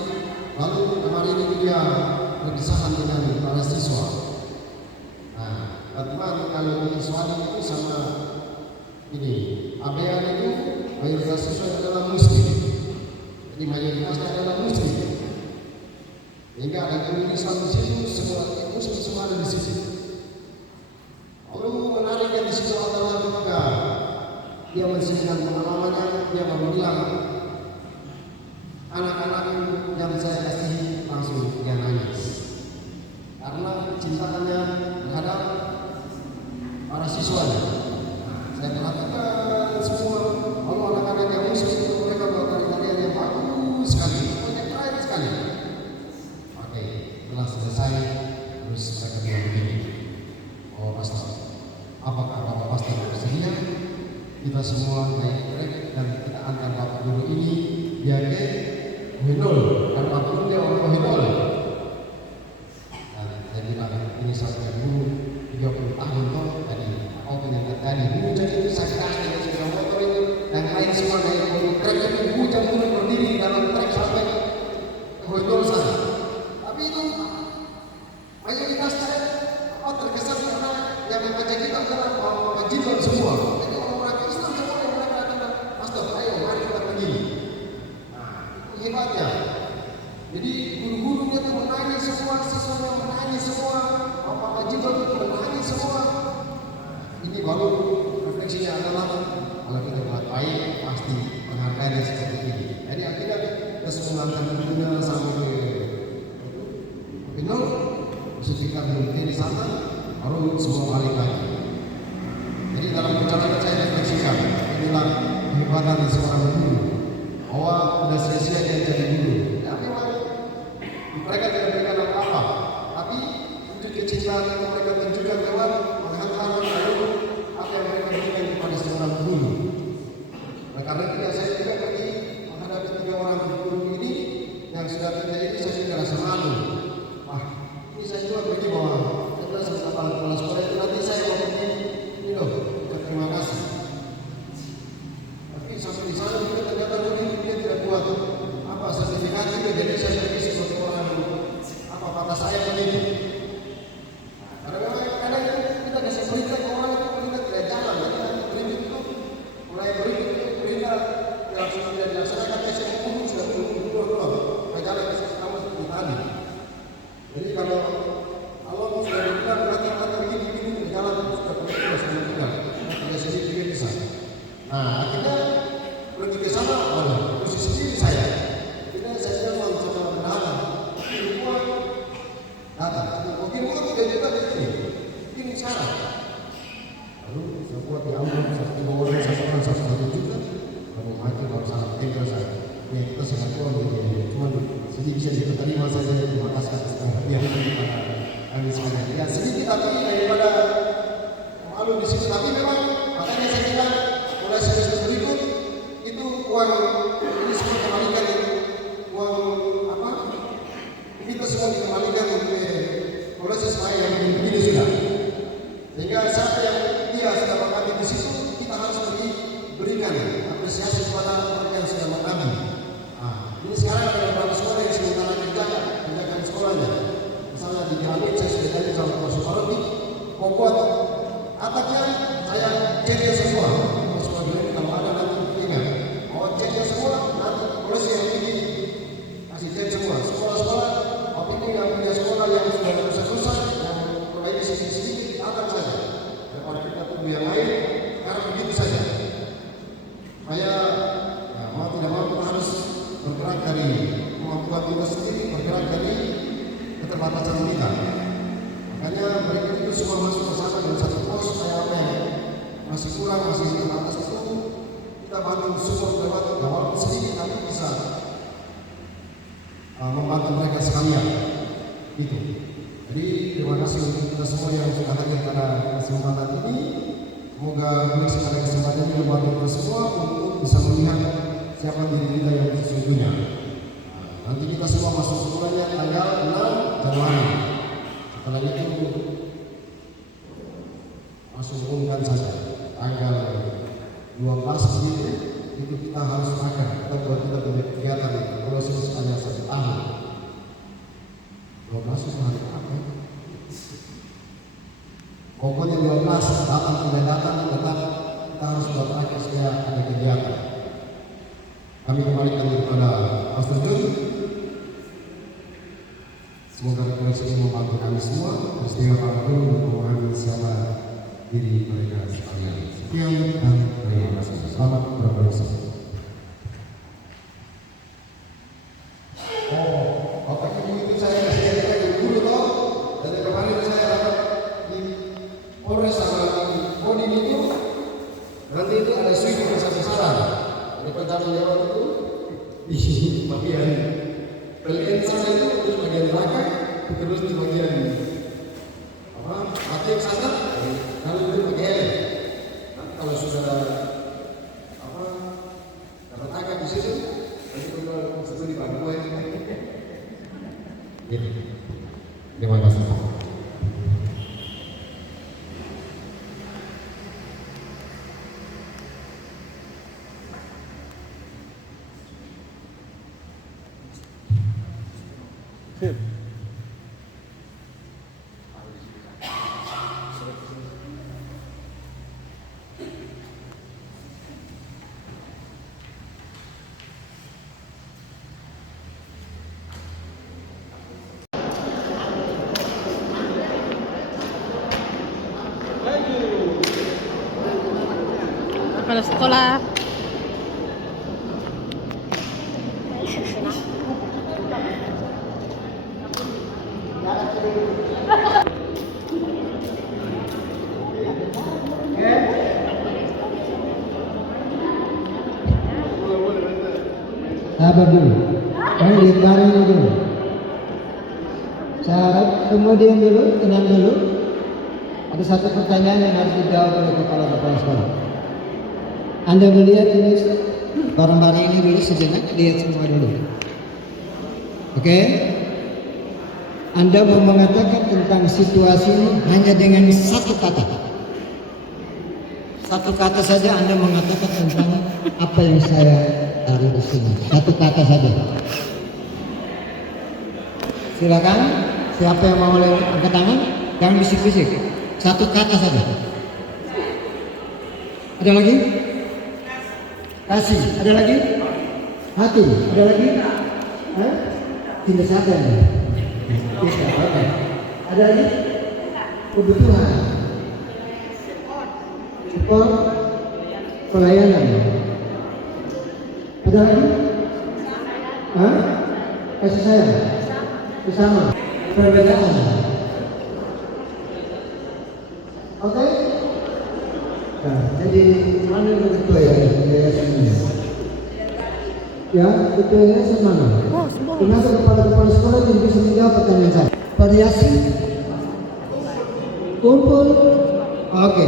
Lalu kemarin itu dia berpisahan dengan para siswa. Nah, teman kalau di Iswadi itu sama ini, ABN itu mayoritas siswa adalah muslim. Jadi mayoritasnya adalah muslim. Hingga ada guru Islam di situ, semua muslim semua ada di situ. Lalu menariknya di situ adalah ketika dia menceritakan pengalamannya, dia bilang anak-anak yang saya kasih langsung dia nangis karena cintanya terhadap para siswanya. Saya perhatikan semua kalau anak-anak yang muslim itu mereka buat tarian yang bagus sekali, banyak keren sekali. Oke, setelah selesai terus mereka bilang begini, oh pastor, apakah Bapak pastor bersedia kita semua naik dan kita angkat Bapak guru ini biar Hinul, dan Pak Guru dia orang Hinul. Dan saya bilang ini sampai dulu 30 tahun toh, jadi oh penyakit tadi hujan itu sakit hati dan sepeda motor itu dan lain semua dari trek itu hujan turun berdiri dalam trek sampai ke Hinul sana. Tapi itu mayoritas trek terkesan karena yang membaca kita adalah orang jilbab semua. Jadi orang-orang Islam semua yang mereka katakan, pastor, ayo mari kita begini. Hebatnya. Jadi guru-gurunya itu menangis semua, siswanya menangis semua, bapak Majibal itu menangis semua. Ini baru refleksinya adalah kalau kita buat baik pasti penghargaan seperti ini. Jadi akhirnya kesemuanya tentunya sampai ke Pinol, sucikan di sana, baru semua balik lagi. Jadi dalam perjalanan saya refleksikan inilah kehebatan seorang guru. Bahwa sudah sia-sia dia jadi guru. Ya memang mereka tidak berikan apa-apa, tapi wujud kecintaan yang mereka tunjukkan lewat menghantar guru apa yang mereka berikan kepada seorang guru. Nah, karena itu saya juga pergi menghadapi 3 orang guru ini yang sudah kerja ini, saya juga rasa malu. Wah, ini saya juga pergi bahwa setelah kepala sekolah itu nanti saya mau pergi ini loh, terima kasih. Tapi sampai di sana juga ternyata dia tidak buat apa Jadi bisa diterima saja. Terima kasih atas perhatian kepada kami sekalian. Ya sedikit tapi daripada malu di sini, tapi memang makanya saya bilang mulai semester berikut itu uang ini semua kembalikan itu uang apa? Kita semua dikembalikan untuk proses lain yang begini sudah. Sehingga siapa yang dia sudah mengabdi di situ, kita harus berikan apresiasi kepada mereka yang sudah mengabdi. Ini sekarang ada beberapa sekolah yang sementara kerjakan sekolahnya. Misalnya di Jambi saya sudah tanya sama Pak Suparodi, pokok atapnya saya ceknya semua. Pak Suparodi kalau ada nanti ingat, mau ceknya semua nanti polisi yang ini kasih cek semua. Sekolah-sekolah, opini yang punya sekolah yang sudah rusak-rusak, yang perbaiki sedikit-sedikit, atap saja. Daripada kita tunggu yang lain, karena begitu saja. Supaya mau tidak mau kita harus bergerak dari kemampuan kita sendiri, bergerak dari keterbatasan kita. Makanya mereka itu semua masuk ke sana dengan satu pos supaya apa yang masih kurang, masih terbatas itu kita bantu support lewat walaupun sedikit tapi bisa membantu mereka sekalian. Gitu. Jadi terima kasih untuk kita semua yang sudah hadir pada kesempatan ini. Semoga pada kesempatan ini membantu kita semua untuk bisa melihat siapa diri kita yang sesungguhnya. Nanti kita semua masuk sekolahnya tanggal 6 Januari. Setelah itu masuk umumkan saja tanggal 12 begitu. Itu kita harus makan. Kita buat kita punya kegiatan proses hanya 1 tahun. 12 itu hari apa? Pokoknya 12 datang tetap kita harus buat lagi supaya ada kegiatan. Kami kembalikan kepada Pastor Jun. Semoga rekomendasi ini membantu kami semua. Peristiwa Pak Jun untuk memahami siapa diri mereka sekalian. Sekian dan terima kasih. Selamat berproses. Bapak Ibu itu saya kasih lagi dulu toh. Dari kemarin saya dapat di Polres sama Kodim itu. Nanti itu ada suite besar-besaran. Di perjalanan lewat itu di sini bagian pelihan sana itu terus bagian belakang terus di bagian hati yang sana lalu itu bagian nanti kalau sudah dapat tangkap di situ nanti kalau satu di bangku gitu. Terima kasih. Kepala sekolah. Sabar dulu. Kalian lihat barangnya dulu. Syarat kemudian dulu, tenang dulu. Ada satu pertanyaan yang harus dijawab oleh kepala sekolah. Anda melihat ini barang-barang ini dulu sejenak, lihat semua dulu. Oke? Anda mau mengatakan tentang situasi ini hanya dengan satu kata. Satu kata saja Anda mengatakan tentang apa yang saya taruh di sini. Satu kata saja. Silakan. Siapa yang mau angkat tangan? Jangan bisik-bisik. Satu kata saja. Ada lagi? Kasih. Ada lagi? Hati. Ada lagi? Cinta siapa ini? Cinta. Oke. Ada lagi? Kebutuhan. Support. Pelayanan. Ada lagi? Kasih sayang. Bersama. Perbedaan. Oke? Nah, jadi mana yang ketua ya? Ya, ketua yayasan mana? Termasuk kepada kepala sekolah yang bisa menjawab pertanyaan saya. Variasi, kumpul, oke.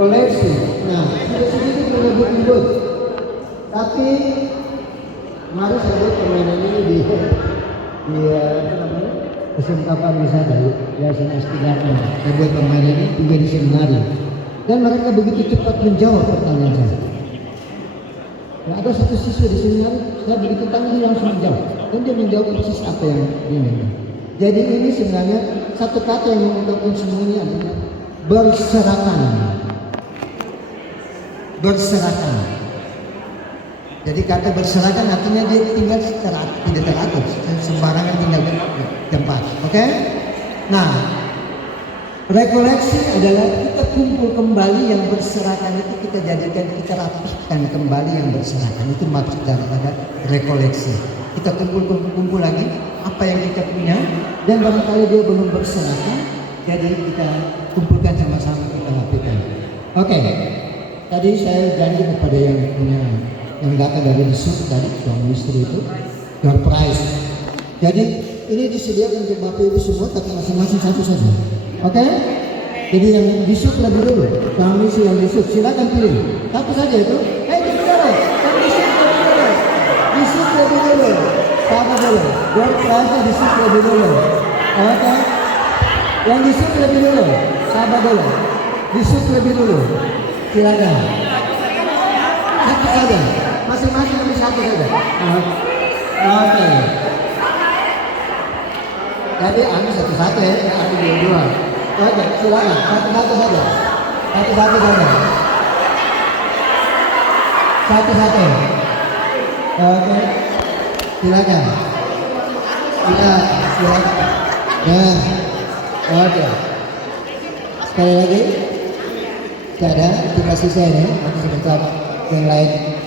Koleksi. Nah, sedikit menyebut-nyebut. Tapi mari saya buat permainan ini di SMK Pariwisata ya Yayasan Astigarno. Saya buat permainan ini juga di seminari. Dan mereka begitu cepat menjawab pertanyaan saya. Nah, ada satu siswa di seminari, saya begitu tanya dia langsung menjawab. Dan dia menjawab persis apa yang dia minta. Jadi ini sebenarnya satu kata yang mengungkapkan semuanya adalah berserakan. Berserakan. Jadi kata berserakan artinya dia tinggal tidak teratur, sembarangan tinggal di tempat. Oke? Nah, rekoleksi adalah kita kumpul kembali yang berserakan itu kita jadikan, kita rapihkan kembali yang berserakan. Itu maksud daripada rekoleksi. Kita kumpul lagi apa yang kita punya dan barangkali dia belum berserakan, jadi kita kumpulkan sama-sama, kita rapihkan. Oke. Tadi saya janji kepada yang punya yang datang dari Disub tadi suami istri itu door prize. Jadi ini disediakan untuk Bapak Ibu semua tapi masing-masing satu saja. Oke? Jadi yang Disub lebih dulu. Kami sih yang Disub silakan pilih. Satu saja itu. Itu dulu. Yang Disub lebih dulu. Disub lebih dulu. Sama dulu. Door prize Disub lebih dulu. Oke? Yang Disub lebih dulu. Sama dulu. Disub lebih dulu. Silakan. Satu saja. Masing-masing ambil satu saja. Oke. Jadi ambil satu-satu ya, ambil dua-dua. Oke, silakan. Satu-satu saja. Satu-satu saja. Satu-satu. Oke. Silakan. Silakan. Ya. Oke. Sekali lagi. Tidak ada, terima kasih saya nih. Nanti sebentar yang lain.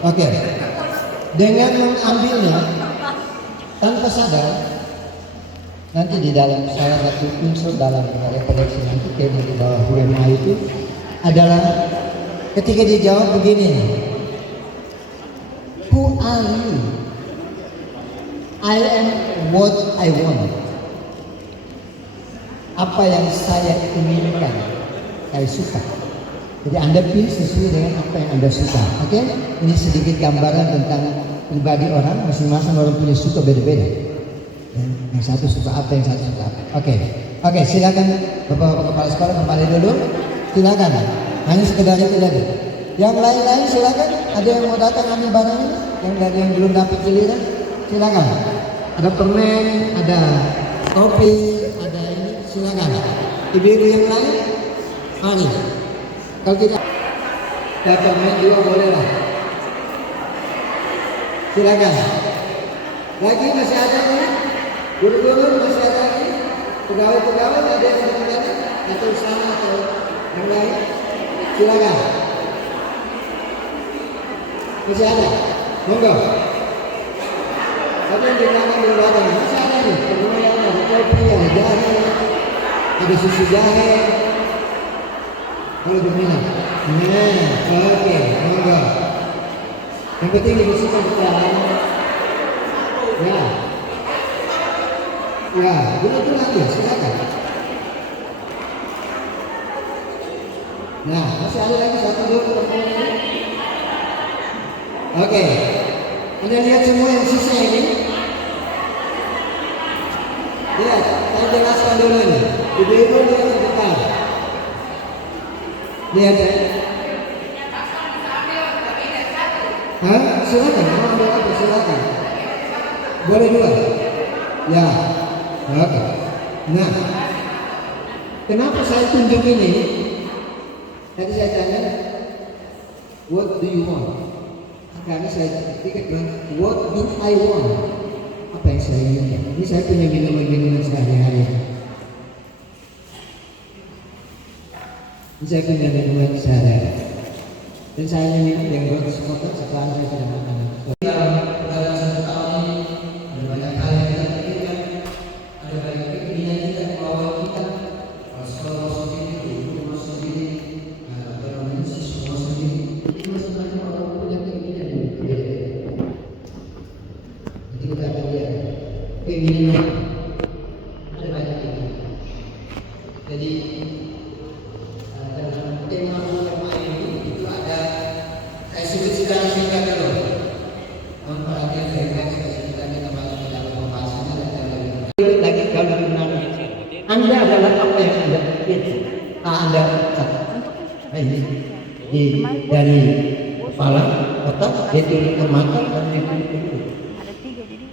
Oke. Dengan mengambilnya tanpa sadar, nanti di dalam salah satu unsur dalam rekoleksi nanti tema di bawah UMA itu adalah ketika dijawab begini, who are you? I am what I want. Apa yang saya inginkan, saya suka. Jadi Anda pilih sesuai dengan apa yang Anda suka. Oke? Ini sedikit gambaran tentang pribadi orang. Masing-masing orang punya suka beda-beda. Yang satu suka apa, yang satu suka apa. Oke, silakan Bapak-bapak kepala sekolah kembali dulu. Silakan. Hanya sekedar itu saja. Yang lain-lain silakan. Ada yang mau datang ambil barangnya? Yang belum dapat giliran? Silakan. Ada permen, ada kopi, ada ini. Silakan. Ibu-ibu yang lain, mari. Kalau tidak dapat main juga boleh lah. Silakan. Lagi masih ada nih? Guru-guru masih ada lagi? Pegawai-pegawai ada yang sebenarnya atau sana atau yang lain? Silakan. Masih ada? Monggo. Tapi yang di belakang belum ada. Masih ada nih. Perlunya ada kopi, ada jahe, ada susu jahe. Kalau berminat, oke, monggo. Yang penting dibersihkan kepalanya. Ya, begitu lagi, silakan. Nah, masih ada lagi satu dua pertemuan ini. Oke, Anda lihat semua yang sisa ini. Lihat, saya jelaskan dulu nih. Ibu-ibu lihat sebentar. Lihat ya. Silakan, mau ambil apa? Silakan. Boleh dua. Ya. Oke. Nah, kenapa saya tunjuk ini? Tadi saya tanya, what do you want? Karena saya ketika bilang, what do I want? Apa yang saya inginkan? Ini saya punya minuman-minuman sehari-hari. Saya punya minuman sehari-hari. Dan saya minum yang berkesekotak setelah saya sudah makan. Dalam satu tahun ini ada banyak hal yang kita pikirkan, ada banyak keinginan kita, kemauan kita. Sekolah sendiri, rumah sendiri, siswa sendiri. Jadi masing-masing orang punya keinginan yang berbeda. keinginan ada banyak ini. Jadi dalam tema ini itu ada, saya sebut secara singkat dulu. Mohon perhatian saya sebutkan dalam pembahasannya lagi kalau benar. Anda adalah apa yang Anda pikir. Anda ini dari kepala, otak, itu ke mata dan itu ke mulut.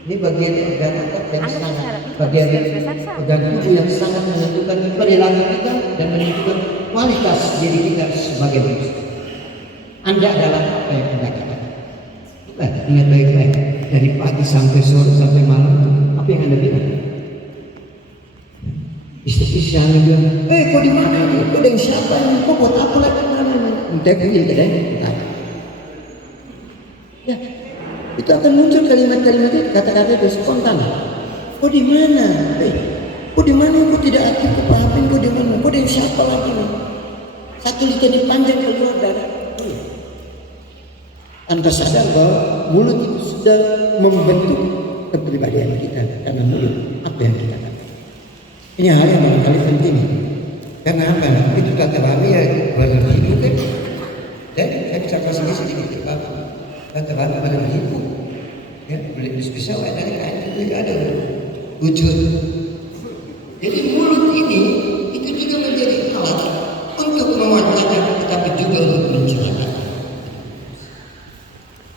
Ini bagian organ otak yang sangat, bagian organ tubuh yang sangat menentukan perilaku kita dan menentukan kualitas diri kita sebagai manusia. Anda adalah apa yang Anda katakan. Ingat baik-baik, dari pagi sampai sore sampai malam, apa yang Anda bilang? Istri Anda bilang, kau di mana nih? Kau dengan siapa nih? Kau buat apa lagi? Entah punya kan? Ya, itu akan muncul kalimat-kalimat itu, kata-kata itu spontan. Kau di mana? Kau di mana? Kau tidak aktif kepahamin. Kau di mana? Kau dengan siapa lagi nih? Satu lidah dipanjang keluar dari tanpa sadar bahwa mulut itu sudah membentuk kepribadian kita karena mulut apa yang kita katakan. Ini hal yang barangkali penting. Karena apa? Itu kata Bapak ya berhidup kan. Dan saya bisa kasih sedikit Bapak. Kata Bapak berhidup. Ya, boleh bisa ada kain itu ada wujud. Jadi mulut ini itu juga menjadi alat untuk mewacana tetapi juga untuk menceritakan.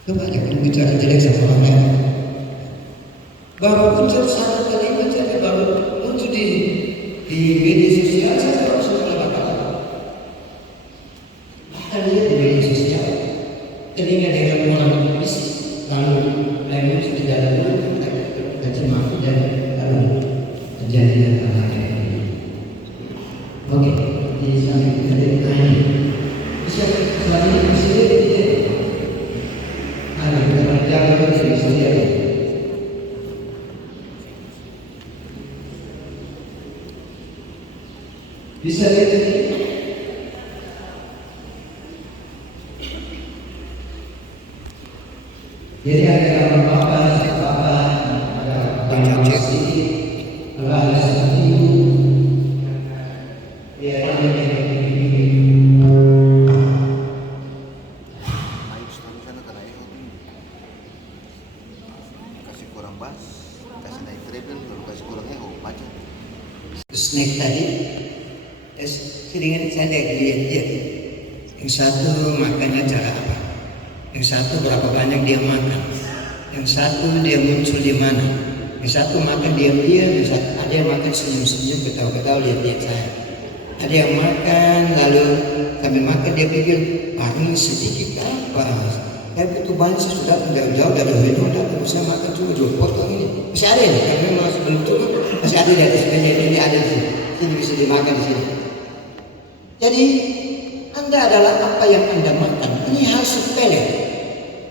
Coba jangan bicara jelek sama orang lain. Baru muncul satu kalimat saja baru muncul di media sosial saya baru sudah bakal. Bahkan lihat di media sosial, telinga dengan orang bisik, lalu lain sudah jalan dulu, kacau mati dan lalu terjadi hal ini. Oke, di samping dari ini bisa selain itu sendiri. Ada kita jaga dari sendiri. Bisa lihat ini. Jadi ada apa-apa, ada banci, ada seperti itu. Ya, kasih kurang bas, kasih naik treble, baru kasih kurang eho, baca. snack tadi. Seringan saya lihat. Yang satu makannya cara apa? Yang satu berapa banyak dia makan? Yang satu dia muncul di mana? Yang satu makan diam-diam, yang satu ada yang makan senyum-senyum, ketawa-ketawa lihat saya. Ada yang makan lalu sambil makan dia pikir paling sedikit apa? Saya butuh banyak sudah jauh dari hidung dan saya makan cuma 2 potong ini. Masih ada ini karena masih belum cukup. Masih ada di atas meja ini ada di sini. Ini bisa dimakan di sini. Jadi Anda adalah apa yang Anda makan. Ini hal sepele,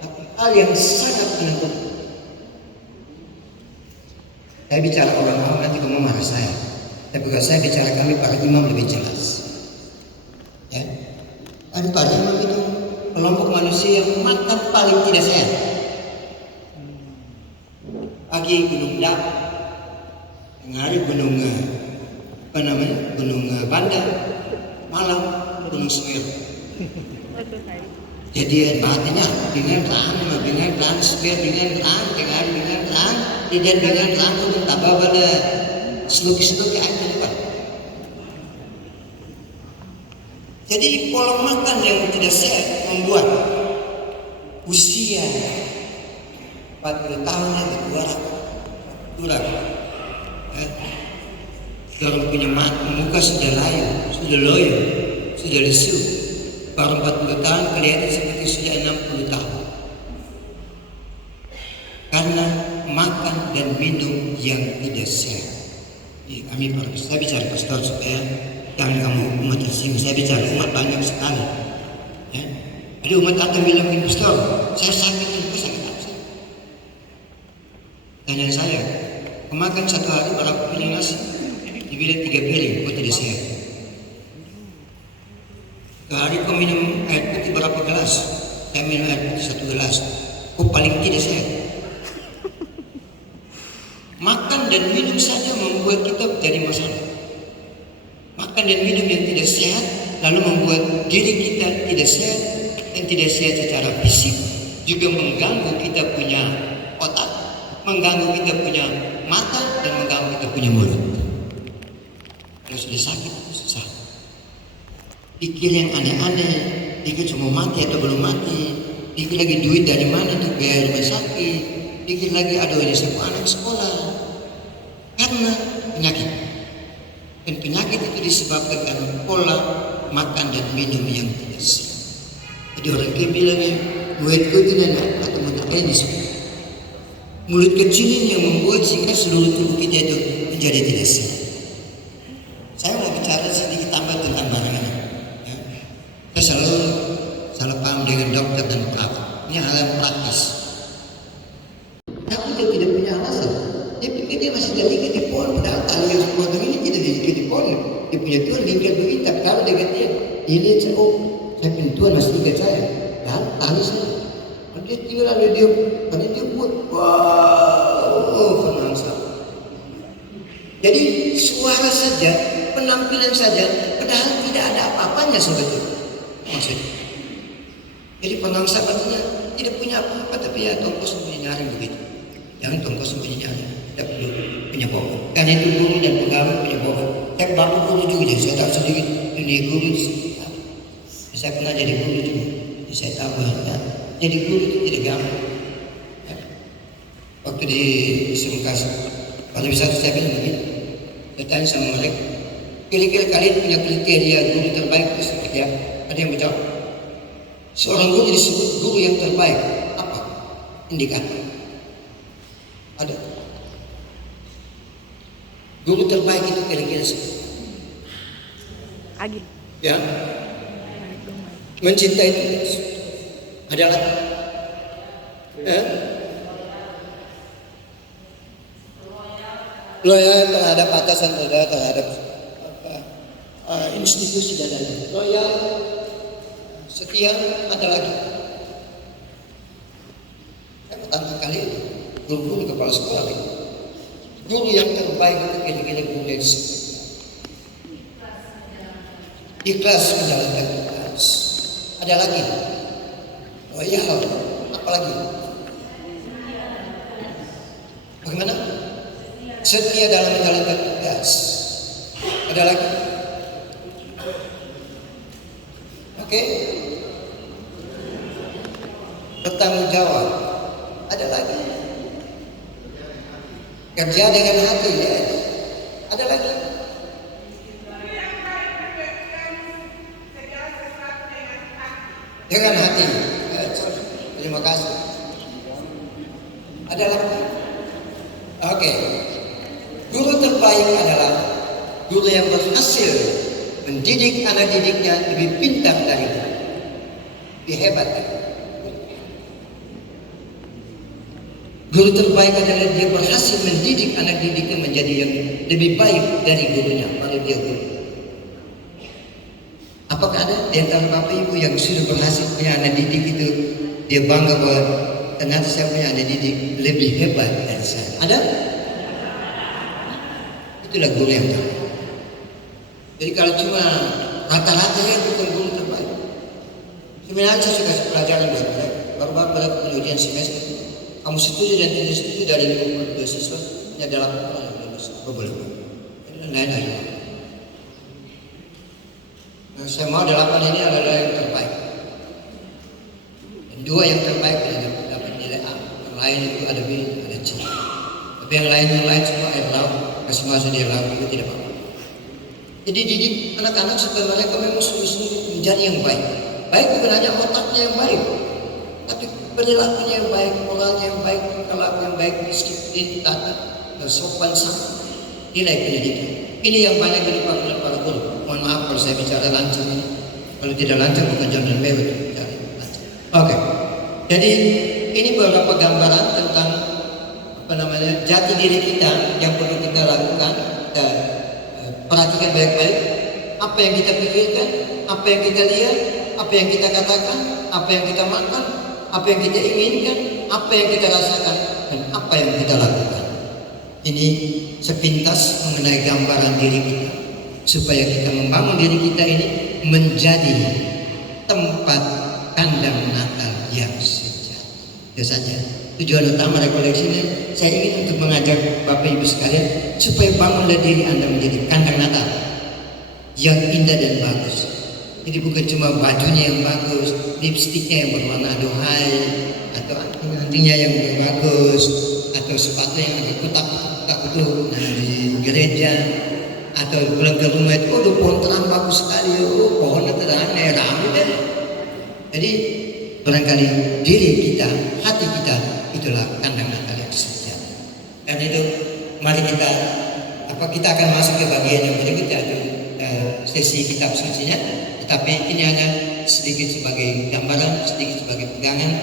tapi hal yang sangat menentukan. Saya bicara orang awam nanti kamu marah saya. Tapi kalau saya bicara kami para imam lebih jelas. Ya, ada para imam itu kelompok manusia yang makan paling tidak sehat. Pagi gunung Dap, tengah hari gunung gunung Banda, malam gunung Semeru. Jadi artinya dengan rang, Semeru dengan rang, tengah hari dengan rang, tidak dengan rang untuk tambah pada seluk-seluk air depan. Jadi pola makan yang tidak sehat membuat usia 40 tahun yang kurang. Orang punya muka sudah layu, sudah loyo, sudah lesu. Baru 40 tahun kelihatan seperti sudah 60 tahun. Karena makan dan minum yang tidak sehat. Kami saya bicara pastor supaya jangan kamu umat tersinggung. Saya bicara umat banyak sekali. Ya. Ada umat akan bilang pastor, saya sakit apa? Tanya saya, kemakan 1 hari berapa piring nasi? Dibilang 3 piring, kok tidak sehat? Sehari kau minum air putih berapa gelas? Saya minum air putih 1 gelas. Kok paling tidak sehat? Makan dan minum saja membuat kita jadi masalah. Makan dan minum yang tidak sehat lalu membuat diri kita tidak sehat, dan tidak sehat secara fisik, juga mengganggu kita punya otak, mengganggu kita punya mata, dan mengganggu kita punya mulut. Kalau sudah sakit itu susah. Pikir yang aneh-aneh, pikir cuma mati atau belum mati, pikir lagi duit dari mana untuk biaya rumah sakit, pikir lagi aduh ini semua anak sekolah, karena penyakit. Dan penyakit itu disebabkan karena pola makan dan minum yang tidak sehat. Jadi orang kaya bilangnya mulutku itu nenek atau mulut penis. Mulut kecil ini yang membuat sehingga seluruh tubuh kita itu menjadi tidak sehat. Saya mau bicara sedikit tambah tentang barang ini. Ya. Saya selalu salah paham dengan dokter dan perawat. Ini hal yang praktis. Tapi dia tidak punya alasan. Dia pikir dia masih terikat di pohon. Padahal tali yang sepotong ini tidak diikat di pohon. Dia punya Tuhan diikat begini. Tapi kalau dia kata dia lihat saya, oh saya punya Tuhan masih ikat saya. Dan tali saya. Kalau dia tinggal ada dia, karena dia buat wow, penangsa. Jadi suara saja, penampilan saja, padahal tidak ada apa-apanya sebetulnya. Maksudnya. Jadi penangsa artinya tidak punya apa-apa, tapi ya tongkos punya nyaring begitu. Jangan tongkos punya nyaring. Tidak perlu punya bobot. Karena itu guru dan pegawai punya bobot. Saya bapak guru juga, jadi saya tahu sedikit dunia guru itu seperti apa. Saya pernah jadi guru juga, jadi saya tahu ya. Jadi guru itu tidak gampang. Ya. Waktu di Semkas, kalau misalnya saya bilang begini, saya tanya sama mereka, kira-kira kalian punya kriteria guru terbaik itu seperti apa? Ada yang menjawab, seorang guru disebut guru yang terbaik. Apa indikator? Ada. Guru terbaik itu kira-kira seperti Agil. ya, mencintai Tuhan adalah loyal terhadap atasan, terhadap institusi dan lain-lain. Loyal, setia, ada lagi. Saya pertama kali guru kepala sekolah ini. Guru yang terbaik itu kira-kira guru yang ikhlas menjalankan tugas. Ada lagi. Loyal, apalagi? Bagaimana? Setia dalam menjalankan tugas. Ada lagi? Oke. Bertanggung jawab. Ada lagi? Kerja dengan hati ya. Ada lagi? Dengan hati. Terima kasih. Ada lagi? Oke. Guru terbaik adalah guru yang berhasil mendidik anak didiknya lebih pintar dari dia, lebih hebat dari dia. Guru terbaik adalah dia berhasil mendidik anak didiknya menjadi yang lebih baik dari gurunya, pada dia guru. Apakah ada di antara bapak ibu yang sudah berhasil punya anak didik itu dia bangga bahwa ternyata saya punya anak didik lebih hebat dari saya? Ada? Itulah guru yang terbaik. Jadi kalau cuma rata-rata ya bukan guru terbaik. Sebenarnya saya suka pelajaran buat mereka. Baru-baru pada pengujian semester, kamu setuju dan tidak setuju dari 52 siswa hanya 8 orang yang lulus. Boleh. Dan lain-lain. Nah, saya mau 8 ini adalah yang terbaik. Dan 2 yang terbaik tidak dapat nilai A. Yang lain itu ada B, ada C. Tapi yang lain semua air laut. Kasih masuk di laut itu tidak apa-apa. Jadi didik anak-anak supaya mereka memang sungguh-sungguh menjadi yang baik. Baik bukan hanya otaknya yang baik, tapi perilakunya yang baik, moralnya yang baik, perilaku yang baik, disiplin, tata, sopan santun, nilai pendidikan. Ini yang banyak dilupakan oleh para guru. Mohon maaf kalau saya bicara lancang ini. Kalau tidak lancang bukan jangan mewah bicara lancang. Oke. Jadi ini beberapa gambaran tentang jati diri kita yang perlu kita lakukan. Kita perhatikan baik-baik apa yang kita pikirkan, apa yang kita lihat, apa yang kita katakan, apa yang kita makan, apa yang kita inginkan, apa yang kita rasakan, dan apa yang kita lakukan. Ini sepintas mengenai gambaran diri kita, supaya kita membangun diri kita ini menjadi tempat kandang Natal yang sejati. Itu saja tujuan utama rekoleksi ini. Saya ingin untuk mengajak Bapak Ibu sekalian supaya bangunlah diri Anda menjadi kandang Natal yang indah dan bagus. Jadi bukan cuma bajunya yang bagus, lipstiknya yang berwarna aduhai, atau anting-antingnya yang bagus, atau sepatu yang agak kotak-kotak itu di gereja, atau pulang ke rumah itu, oh pohon terang bagus sekali, oh pohonnya terangnya rame deh. Jadi barangkali diri kita, hati kita itulah kandang Natal yang sejati. Karena itu mari kita akan masuk ke bagian yang berikutnya, sesi kitab sucinya. Tapi ini hanya sedikit sebagai gambaran, sedikit sebagai pegangan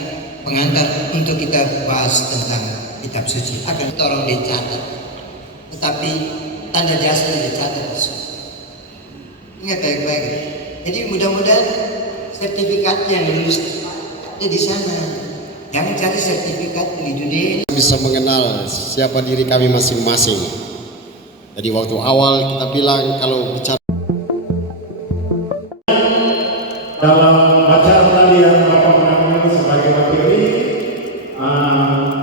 pengantar untuk kita bahas tentang kitab suci. Akan tolong dicatat, tetapi tanda jasa dicatat. Ingat baik-baik. Jadi mudah-mudahan sertifikat yang lulus ada di sana. Jangan cari sertifikat di dunia ini. Bisa mengenal siapa diri kami masing-masing. Jadi waktu awal kita bilang kalau bicara dalam bacaan tadi yang Bapak mengambil sebagai materi,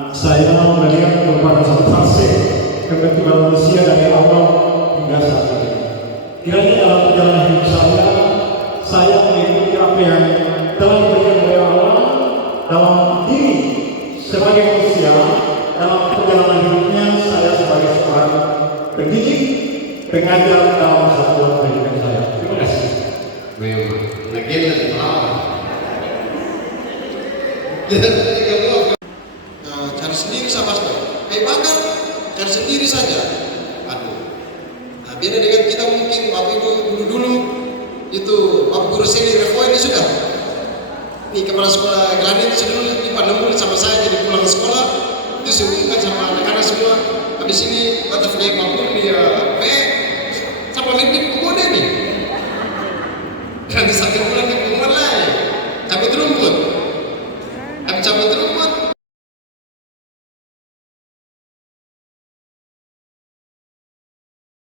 saya melihat merupakan satu fase kebentukan manusia dari awal hingga saat ini. Kiranya dalam perjalanan hidup saya mengikuti apa yang telah diberikan oleh Allah dalam diri sebagai manusia. Dalam perjalanan hidupnya saya sebagai seorang pendidik, pengajar dalam satuan pendidikan saya. Terima kasih. Cari sendiri sama pastor. Bakar, cari sendiri saja. Aduh. Nah, beda dengan kita mungkin Bapak Ibu dulu itu Bapak Guru Seli Refoy ini sudah. Nih kepala sekolah Granit sudah di Pandemul sama saya jadi pulang sekolah itu sehubungkan sama anak-anak semua. Habis ini kata Fidya Bapak Guru dia sampai mimpi kode nih. Dan di samping